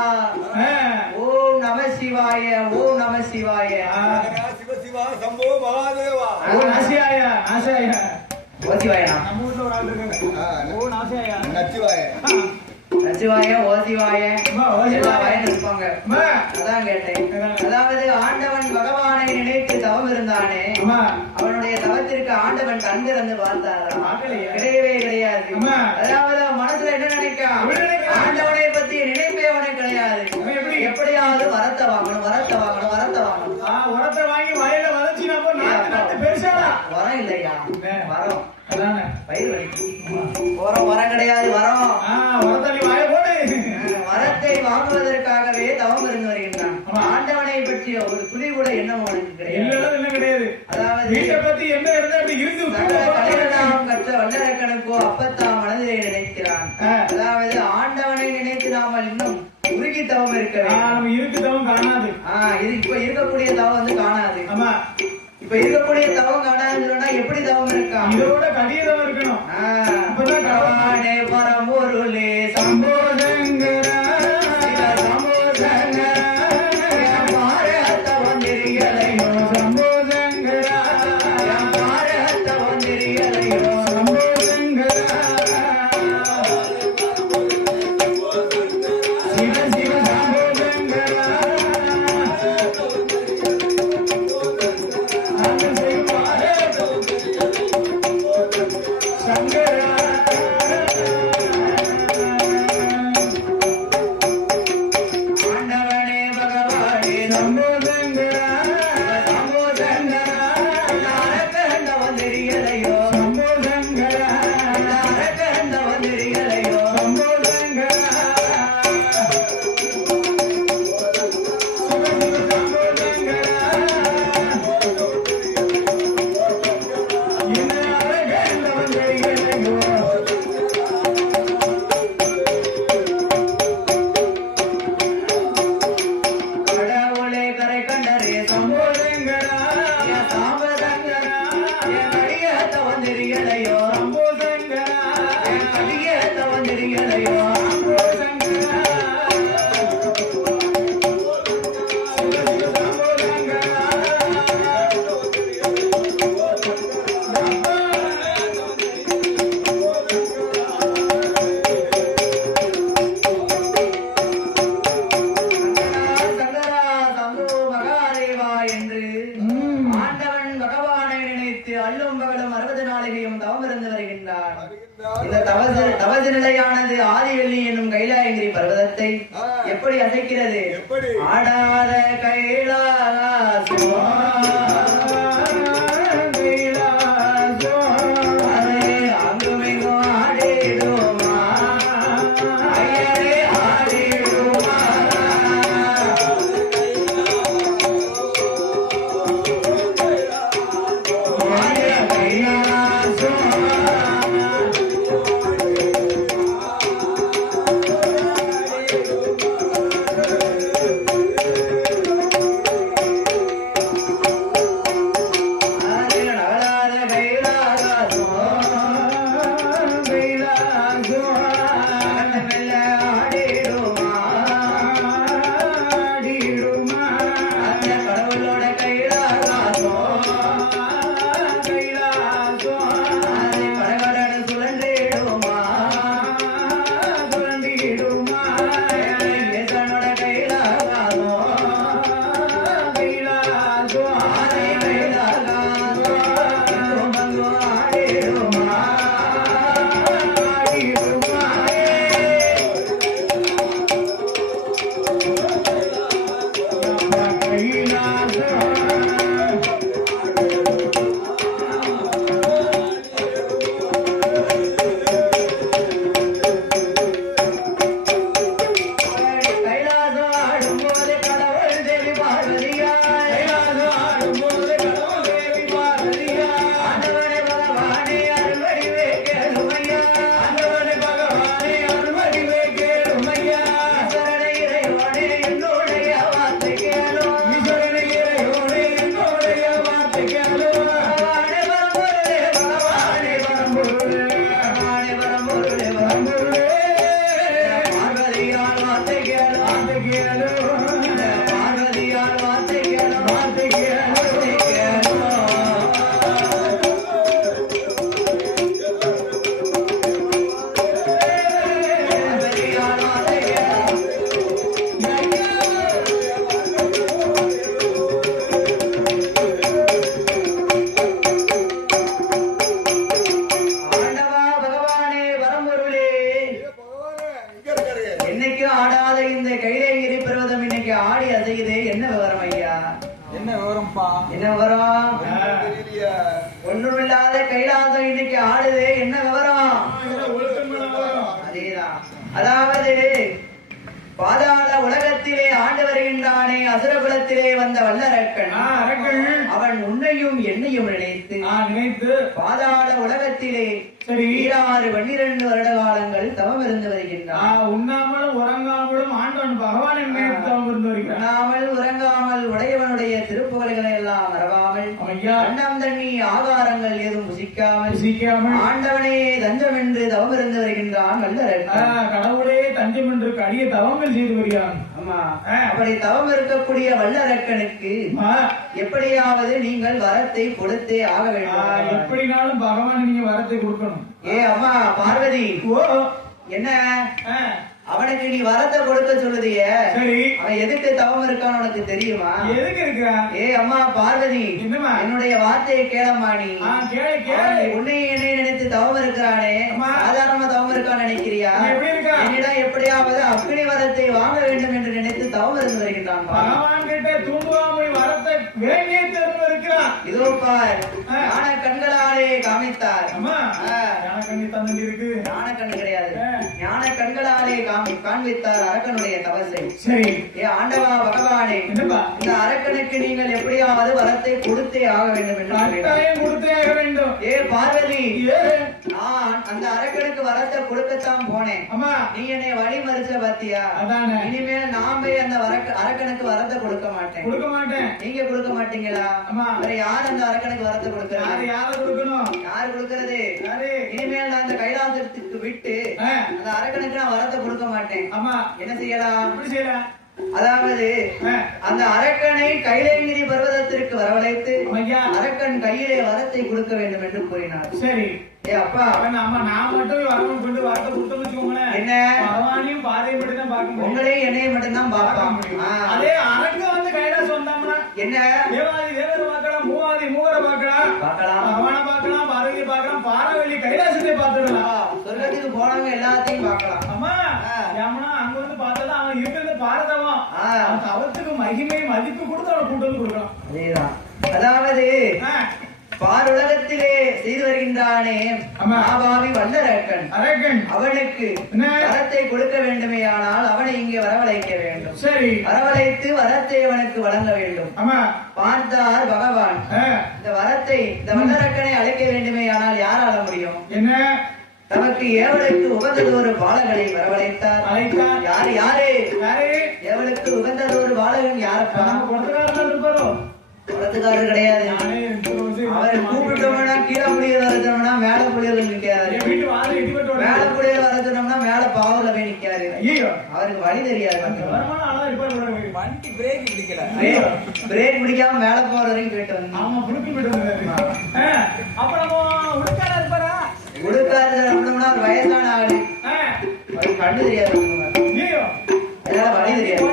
ஓம் நம சிவாய, ஓம் நம சிவாய, சிவ சிவா சம்போ மகாதேவா. ஓ நாசியாய நாசியாய ஓசிவாயா, நம்ம ஊர்ல ஒரு ஆள் இருக்காங்க. ஓ நாசியாய நச்சிவாய. நச்சிவாய, ஓசிவாய, எல்லா வாயும் இருப்பாங்க. அம்மா. அதான் கேட்டேன். அதாவது ஆண்டவன் பகவானை நினைத்து தவம் இருந்தானே, அம்மா. அவனுடைய தவத்திற்கு ஆண்டவன் கண் திறந்து பார்த்தாரா? பார்க்கலையே. கிடையவே கிடையாது. அம்மா. அதாவது அவன் மனசுல என்ன நினைக்கான்? எப்படி நினைக்கிறான்? ஆண்டவனை பத்தி நினைப்பே அவனுக்கு கிடையாது. அவன் எப்படி? எப்படியாவது வரத்தை வாங்கணும், வரத்தை வாங்கணும், வரத்தை வாங்கணும். உரத்தை வாங்கி வயல்ல வதச்சி நம்ம நாட்டு நாட்டு பெருசாடா. வரம் இல்லையா? வரம். அதானே. பயிர் வலிக்கு. வரம் கிடையாது, வரம். உரத்தள்ளி வாய போடு. வரத்தை வாங்குவதற்காகவே தவம் இருந்து வருகின்றான். ஆண்டவனை பற்றிய ஒரு துளி கூட எண்ணம் அவனுக்கு கிடையாது. இல்ல கிடையாது. அதாவது வீட்டை பத்தி என்ன இருந்தா அப்படி இருந்து கலிரதாம் கற்ற வல்லரக்கனுக்கோ அப்பத்தாம் மனதிலே நினைக்கிறான். அதாவது ஆண்டவனை நினைத்து நாமல் இன்னும் உருகி தவம் இருக்கவே. நம்ம இருக்கு தவம் காணாது. இது இப்ப இருக்கக்கூடிய தவம் வந்து காணாது. ஆமா. இப்ப இருக்கக்கூடிய தவம் காணாதுன்னு சொன்னா எப்படி தவம் இருக்கான்? இதோட கடிய தவம் இருக்கணும். அப்பதான் கவானே பரம்பொருளே சம்போ சங்கரா, சிவ சம்போ சங்கரா, பாரதவம் தெரியலையோ சம்போ சங்கரா, பாரதவம் தெரியலையோ சம்போ சங்கரா, சிவ சிவ சம்போ சங்கரா, ஆண்டவனே பகவானே சம்போ சங்கரா, சம்போ சங்கரா, நாரகண்டவன் தெரியலையோ சம்போ சங்கரா, நாரகண்டவன் தெரியலையோ சம்போ சங்கரா, கடவுளே கரை கண்டரே சம்போ சங்கரா, சாம்ப சங்கரா, என் அடியத்தவன் தெரியலையோ சம்போ சங்கரா, என் அடியத்தவன் தெரியலையோ சம்போ சங்கரா, சம்போ சங்கரா. சங்கரா சம்போ மகாதேவா என்று ஆண்டவன் பகவானை நினைத்து அள்ளும் பகலும் 60 நாளிகையும் தவம் இருந்து வருகின்றார். இந்த தவச நிலையானது ஆதிவெள்ளி என்னும் கைலாயகிரி பர்வதத்தை எப்படி அசைக்கிறது? எப்படி? ஆடாத கைலாசோ அங்குமிங்கும் ஆடிடுமா, ஐயரே ஆடிடுமா, தெரியலையா? ஒண்ணுமில்லாத கைலாசம் இன்னைக்கு ஆடுது, என்ன விவரம்? அதேதான். அதாவது பாதாள உலகத்திலே ஆண்டு வருகின்றானே, அசுரகுலத்திலே வந்த வல்லரக்கன், அவன் உன்னையும் என்னையும் நினைத்து பாதாள உலகத்திலே 12 வருட காலங்கள் தவம் இருந்து வருகின்றான். உண்ணாமலும் உறங்காமலும் ஆண்டவன் பகவான் என்ன தவம் இருந்து வருகிறான். உண்ணாமல் உறங்காமல் உடையவனுடைய திருப்புகழ்களை எல்லாம் மறவாமல், அன்னம் தண்ணி ஆகாரங்கள் ஏதும் புசிக்காமல் ஆண்டவனே தஞ்சம் என்று தவம் இருந்து வருகின்றான் வல்லரக்கன். கடவுளே தஞ்சம் என்று கடிய தவங்கள் செய்து வருகிறான். ஆமா, அப்படி தவம் இருக்கக்கூடிய வல்லரக்கனுக்கு எப்படியாவது நீங்கள் வரத்தை கொடுத்தே ஆக வேண்டும். எப்படினாலும் பகவான் நீங்க வரத்தை கொடுக்கணும். ஏ அம்மா பார்வதி, என்ன அவனுக்கு நீ வரத்தை கொடுக்க சொல்லுதிய? அவன் எதுக்கு தவம் இருக்கான்னு உனக்கு தெரியுமா? எதுக்கு இருக்கா? ஏ அம்மா பார்வதி, என்னுடைய வார்த்தையை கேளம்மா. நீ உன்னை என்னை நினைத்து தவம் இருக்கிறானே, சாதாரணமா தவம் இருக்கான்னு நினைக்கிறியா? என்னிடம் எப்படியாவது அக்னி வரத்தை வாங்க வேண்டும் என்று நினைத்து தவம் இருந்து வருகின்றான். பகவான் கிட்ட தூண்டுவாமல் வரத்தை வேண்டிய தெரிந்து இருக்கிறான். இதோ பார், ஞான கண்களாலே காமித்தார். ஞான கண்ணு கிடையாது, ஞான கண்களாலே காண்பித்தார் அரக்கனுடைய தவசை. ஏ ஆண்டவா பகவானே, இந்த அரக்கனுக்கு நீங்கள் எப்படியாவது வரத்தை கொடுத்தே ஆக வேண்டும் என்று. ஏ பார்வதி, நான் அந்த அரக்கனுக்கு வரத்தை கொடுக்கத்தான் போனேன். நீ என்னை வழி மறிச்ச பாத்தியா? இனிமேல் நான் போய் அந்த அரக்கனுக்கு வரத்தை கொடுக்க மாட்டேன். நீங்க கொடுக்க மாட்டீங்களா? வேற யார் அந்த அரக்கனுக்கு வரத்தை கொடுக்கிறது? யாரு கொடுக்கிறது? இனிமேல் நான் அந்த கைலாசத்துக்கு விட்டு அந்த அரக்கனுக்கு நான் வரத்தை கொடுக்க மாட்டேன். என்ன செய்யலாம்? அதாவது அந்த அரக்கனை கைலேங்கிரி பர்வதத்திற்கு வரவழைத்து அரக்கன் கையிலே வரத்தை கொடுக்க வேண்டும் என்று கூறினார். சரி. ஏ அப்பா, நான் மட்டும் வரணும் கொண்டு வரத்தை கொடுத்தோம்னு வச்சுக்கோங்களேன், என்ன பகவானையும் பாதையை மட்டும் தான் பார்க்க முடியும். உங்களையும் என்னையும் மட்டும் தான் பார்ப்பான். அதே அரக்க வந்து கைலாசம் வந்தாங்கன்னா என்ன தேவாதி தேவரை பார்க்கலாம், மூவாதி மூவரை பார்க்கலாம், பகவானை பார்க்கலாம், பார்வதியை பார்க்கலாம், பாரவள்ளி கைலாசத்தை பார்த்துடலாம். சொர்க்கத்துக்கு போனவங்க எல்லாத்தையும் பார்க்கலாம். ஆமா, ஏமனா அங்க வந்து பார்த்தா அவன் இருக்கிறது பாரதவன், அவத்துக்கு மகிமை மதிப்பு கொடுத்து அவன் கூட்டு வந்து கொடுக்கலாம். அதேதான். அதாவது பாருலகத்திலே செய்து வருகின்றானே மாபாவி வல்லரக்கன், அவனுக்கு வரத்தை கொடுக்க வேண்டுமே, ஆனால் அவனை இங்கே வரவழைக்க வேண்டும். சரி, வரவழைத்து வரத்தை அவனுக்கு வழங்க வேண்டும். பார்த்தார் பகவான், இந்த வரத்தை இந்த வல்லரக்கனை அழைக்க வேண்டுமே, ஆனால் யார் ஆள முடியும்? என்ன? தமக்கு ஏவலுக்கு உகந்ததொரு பாலகனை வரவழைத்தார். யாரு? யாரு? ஏவலுக்கு உகந்ததொரு பாலகன் யாரப்பா? குளத்துக்காரர் கிடையாது. அவரை கூப்பிட்டோம்னா கீழே புளியல் வர சொன்னோம்னா மேல புளியல் நிக்காரு, மேல புளியல் வர சொன்னோம்னா மேல பாவூர்ல போய் நிக்காரு. அவருக்கு வழி தெரியாது. பிரேக் பிடிக்காம மேல போற வரைக்கும் போயிட்டு வந்து உடுக்காரு வயசான ஆளு, கண்ணு தெரியாது, அதனால வழி தெரியாது,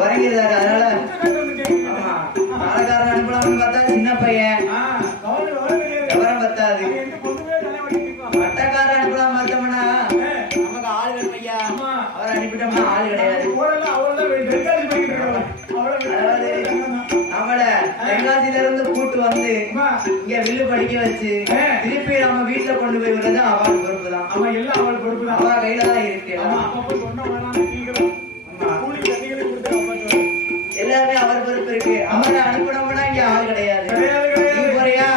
உறங்கிருந்தாரு. அதனால நாளக்காரன் அனுப்பலாம்னு பார்த்தா சின்ன பையன், விவரம் பத்தாது. பட்டக்காரன் அனுப்பலாம் பார்த்தோம்னா நமக்கு ஆள் வேணும் ஐயா, அவரை அனுப்பிட்டோம்னா ஆள் கிடையாது. நம்மள தென்காசியில இருந்து கூட்டு வந்து இங்க வில்லு படிக்க வச்சு திருப்பி நம்ம வீட்டுல கொண்டு போய் விடுறது அவள் பொறுப்பு தான். அவ கையில தான் இருக்கு. எல்லாருமே அவர் பொறுப்பு இருக்கு. அவரை அனுப்பணும்னா இங்க ஆள் கிடையாது. நீ போறியா?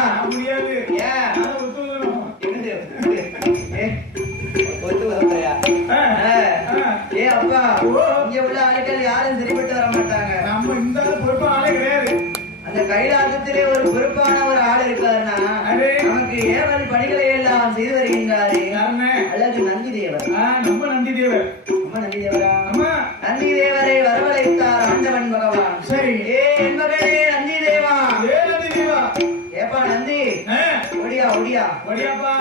ஏ அப்பா, இங்க உள்ள ஆட்கள் யாரும் சரிப்பட்டு வர மாட்டாங்க. நம்ம இந்த பொறுப்பு ஆளே கிடையாது. அந்த கைலாசத்திலே ஒரு பொறுப்பான ஒரு ஆள் இருக்காருன்னா நமக்கு ஏவல் பணிகளை எல்லாம் செய்து வருகின்றாரு. அல்லது நந்தி தேவர். நம்ம நந்தி தேவர். நம்ம நந்தி தேவரா? நந்தி தேவரை வரவழைத்தார் ஆண்டவன் பகவான். சரி. ஏ என் மகனே நந்தி தேவா, ஏப்பா நந்தி, ஒடியா ஒடியா ஒடியாப்பா,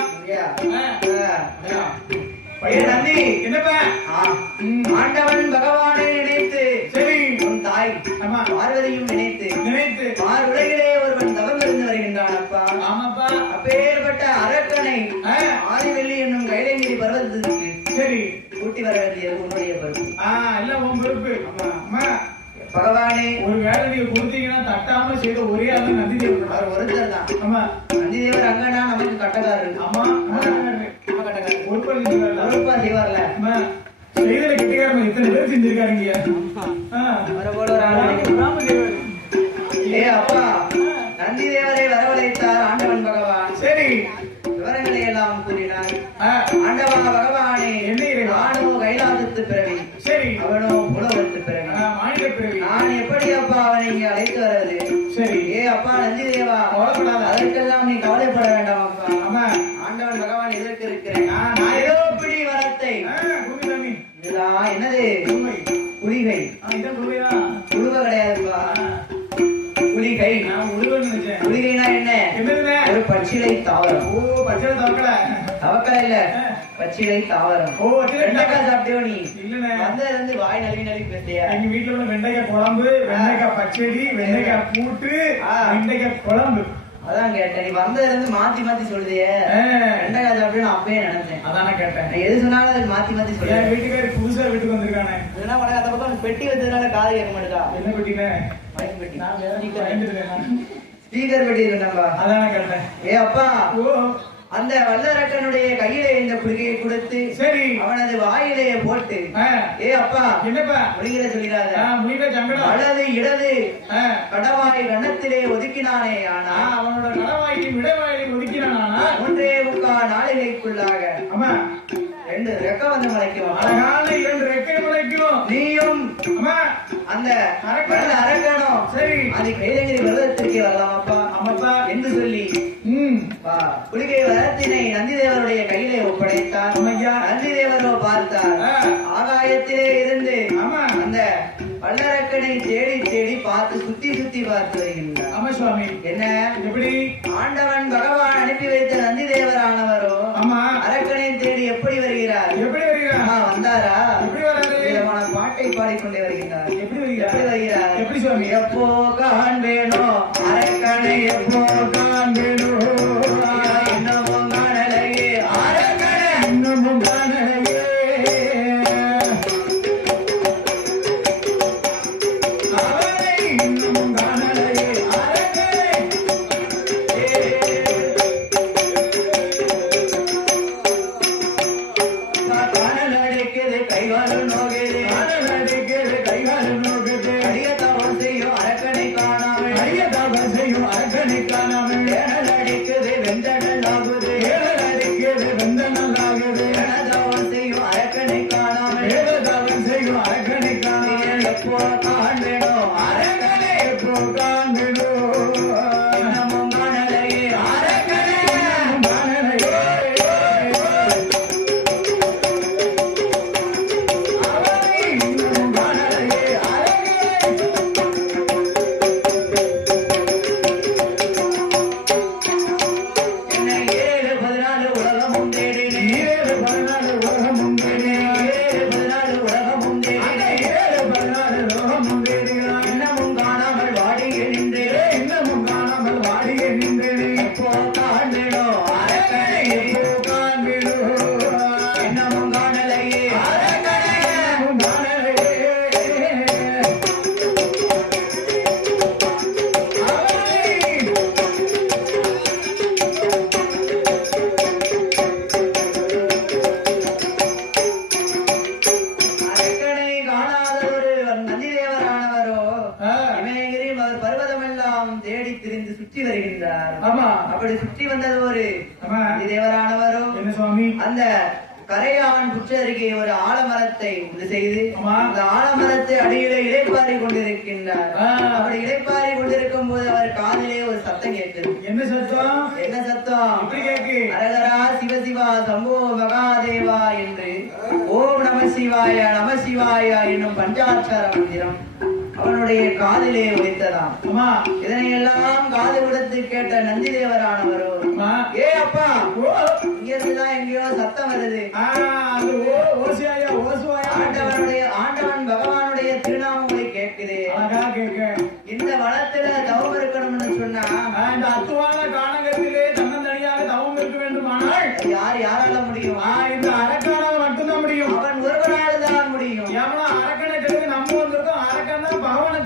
ஏ நந்தி, என்னப்பா? ஆண்டவன் பகவானை நினைத்து, சரி, உன் தாய் பார்வதியும் நினைத்து பார் உலகிலே ஒருவன் தவம் இருந்து வருகின்றான். அப்பா, ஆமாப்பா. அப்பேற்பட்ட அரக்கனை ஆதிவெள்ளி என்னும் கைலேங்கிரி பர்வதத்துக்கு சரி கூட்டி வர வேண்டியது உன்னுடைய பொறுப்பு. இல்ல உன் பொறுப்பு. பகவானே ஒரு வேலை நீங்க கொடுத்தீங்கன்னா தட்டாம செய்த ஒரே ஆளு நந்தி தேவர் அவர் ஒருத்தர் தான். ஆமா நந்தி தேவர் அங்கனா நமக்கு கட்டக்காரர். ஆமா நம்ம கட்டக்காரர் பொறுப்பா செய்வார்ல. செய்தல கெட்டிக்காரங்க எத்தனை பேர் செஞ்சிருக்காருங்க. வர போல ஒரு ஆளு. ஏ அப்பா, நந்தி தேவரை வரவழைத்தார் ஆண்டவன் பகவான். சரி, விவரங்களை எல்லாம் கூறினார். ஆண்டவா பகவானே, நானோ கைலாசத்து பிறவி, சரி, அவனோ புலவத்து பிறவி. மாநில பிறவி. நான் எப்படி அப்பா அவனை இங்கே அழைத்து வருவது? சரி, ஏ அப்பா நந்தி தேவா, கவலைப்படாத. அதற்கெல்லாம் நீ கவலைப்பட வேண்டாம் அப்பா. ஆமா, ஆண்டவன் பகவான் எதற்கு இருக்கிறேன்? நான் ஏதோ பிடி வரத்தை. குருவி இதுதான் என்னது? குருவை. குளிகை. இதான் குருவையா? குழுவ கிடையாதுப்பா, குளிகை. நான் உருவன்னு நினைச்சேன். குளிகைனா என்ன? என்னதுங்க? ஒரு பச்சிலை தாவரம். ஓ, பச்சை தவக்கல. தவக்கலை இல்ல, பச்சிலை தாவரம். ஓ, பச்சிலை வெண்டைக்காய் சாப்பிட்டியோ நீ? இல்லண்ணே. வந்ததுல இருந்து வாய் நழுவி நழுவி பேசியா? எங்க வீட்டுல உள்ள வெண்டைக்காய் குழம்பு, வெண்டைக்காய் பச்சடி, வெண்டைக்காய் கூட்டு, வெண்டைக்காய் குழம்பு. அதான் கேட்டேன். நீ வந்ததுல இருந்து மாத்தி மாத்தி சொல்லுதியே. வெண்டைக்காய் சாப்பிட்டு நான் அப்பயே நினைச்சேன். அதான கேட்டேன். நான் எது சொன்னாலும் அது மாத்தி மாத்தி என் சொல்லுவேன். வீட்டுக்காரி புதுசா வீட்டுக்கு வந்திருக்கானே. இதெல்லாம் உனக்கு அந்த பக்கம் பெட்டி வச்சதுனால காது கேட்க மாட்டேதா? என்ன பெட்டினே? மைக் பெட்டி. நான் வேற பயந்துட்டேன். ஸ்பீக்கர் பெட்டி இருக்கா? அதான கேட்டேன். ஏ அப்பா, ஓ, அந்த வல்லரக்கனுடைய கையிலே இந்த குளிகையை கொடுத்து சரி, அவனது வாயிலேயே போட்டு, ஏ அப்பா என்னப்பா முடிகிற சொல்லிடாத, முடிவே சங்கடம். வலது இடது கடவாய் கண்ணத்திலே ஒதுக்கினானே. ஆனா அவனோட கடவாயிலும் விடவாயிலும் ஒதுக்கினானா? 1.25 நாளிகைக்குள்ளாக ஆமா, 2 ரெக்க வந்து முளைக்கும். அழகான 2 ரெக்கை முளைக்கும். நீயும் ஆமா, அந்த அரக்கணும். சரி, அது கைலகிரி பருவத்திற்கே வரலாமாப்பா ஆமாப்பா என்று சொல்லி வா குளிகை வரத்தினை நந்தி தேவருடைய கையிலே ஒப்படைத்தார். ஐயா, நந்தி தேவரோ பார்த்தார். ஆகாயத்திலே இருந்து ஆமா, அந்த வல்லரக்கனை தேடி தேடி பார்த்து சுத்தி சுத்தி பார்த்து வருகின்றார். ஆமா சுவாமி. என்ன எப்படி? ஆண்டவன் பகவான் அனுப்பி வைத்த நந்தி தேவரானவரோ ஆமா, அரக்கனை தேடி எப்படி வருகிறார்? எப்படி வருகிறா? வந்தாரா? எப்படி வராரு? விதமான பாட்டை பாடிக்கொண்டே வருகின்றார். எப்படி வருகிறா? எப்படி வருகிறார்? எப்படி சுவாமி? எப்போ காண்பேனோ அரக்கனை, எப்போ காண்பேனோ இன்னமும் காணலையே அரக்கனை, இன்னமும் காணலையே. அவனை இன்னமும் காணலையே. அரக்கனை. காணல் அடிக்குது கைகாலும் நோகுது, காணல் அடிக்குது கைகாலும் நோகுது. அடிய தவம் செய்யும் அரக்கனை காணாமல், அரிய தவம் செய்யும் அரக்கனை காணாமல். ஏனல் அடிக்குது வெந்தடல் ஆகுது, ஏழல் அடிக்குது வெந்தனல் ஆகுது. தவம் செய்யும் அரக்கனை காணாமல், ஏழ தவம் செய்யும் அரக்கனை காணாமல். எப்போ காண்பேனோ அரக்கனை, எப்போ காண்பேனோ இன்னமும் காணலையே அரக்கனை. இன்னமும் காணலையே. அவனை இன்னமும் காணலையே. அரக்கனை. என்னை 7-14 உலகமும் தேடினேன், 7-14 உலகமும் தேடினான். 7-14 உலகமும் அந்த தேடினேன், 7-14 உலகமும் தேடினான். இன்னமும் காணாமல் வாடிய நின்றேன். இன்னமும் காணாமல் வாடிய நின்றேனே. எப்போ காண்பேனோ அரக்கனை, எப்போ காண்பேனோ இன்னமும் காணலையே அரக்கனை. இன்னமும் காணலையே. அவனை அரக்கனை காணாத ஒரு நந்திதேவரானவரோ ஆ, இமயகிரி அவர் பர்வதமெல்லாம் தேடி திரிந்து சுற்றி வருகின்றார். ஆமா, அப்படி சுற்றி வந்தது ஒரு ஆமா. நந்திதேவரானவரோ என்ன சுவாமி? அந்த கரையான் புற்று அருகே ஒரு ஆலமரத்தை உண்டு செய்து ஆமா. அந்த ஆலமரத்தை அடியிலே இளைப்பாரி கொண்டிருக்கின்றார். ஆ. அப்படி இளைப்பாரி கொண்டிருக்கும் போது அவர் காதிலே ஒரு சத்தம் கேட்குது. என்ன சத்தம்? என்ன சத்தம்? எப்படி கேக்கு? அரகரா சிவசிவா சம்போ மகாதேவா என்று ஓம் நம சிவாய நம சிவாய என்னும் பஞ்சாட்சர மந்திரம் அவனுடைய காதிலே ஒலித்ததாம். ஆமா, இதனை எல்லாம் காது கொடுத்து கேட்ட நந்திதேவரானவரோ, ஆமா. ஏ அப்பா, ஓ, இங்க இருந்துதான் எங்கேயோ சத்தம் வருது. அந்த ஓசியாயா ஓசுவாயா? ஆண்டவன் பகவானுடைய திருநாமங்களை கேட்குது. அழகா கேட்க. இந்த வனத்துல தவம் இருக்கணும்னு சொன்னா இந்த அத்துவான கானகத்திலே தன்னந்தனியாக தவம் இருக்க வேண்டுமானால் யாரால முடியும்? இந்த அரக்கனால் மட்டும்தான் முடியும். அவன் ஒருவரால் தான் முடியும். எவனோ அரக்கனை தெரிஞ்சு நம்ம வந்திருக்கோம். அரக்கன் தான் பகவானை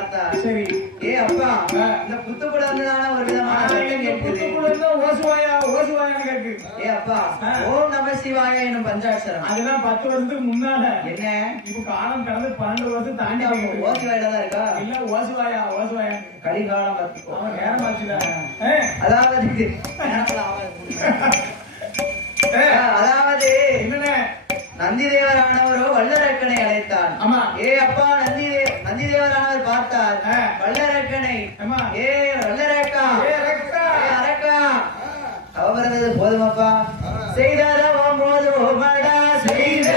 பார்த்தார். சரி. ஏ அப்பா, இந்த புத்துக்குழந்தான ஒரு விதமான சத்தம் கேட்குது. ஓசுவாயான்னு கேக்கு. ஏ அப்பா, ஓம் நம சிவாய என்னும் பஞ்சாட்சரம். அதெல்லாம் 10 வருஷத்துக்கு முன்னால. என்ன இப்ப காலம் கடந்து 12 வருஷம் தாண்டி ஓசிவாயில தான் இருக்கா? இல்ல ஓசுவாயா கடிகாலம் பார்த்துக்கோ. அவன் நேரம் ஆச்சுல. அதாவது என்னண்ணே நந்திதேவரானவரோ வல்லரக்கனை அழைத்தார். ஆமா. ஏ அப்பா, நந்திதேவரானவர் பார்த்தார். வல்லரக்கனை, ஏ வல்லரக்கா, அரக்கா, அவரது போதுமப்பா, செய்ததவம் போதுமடா, செய்த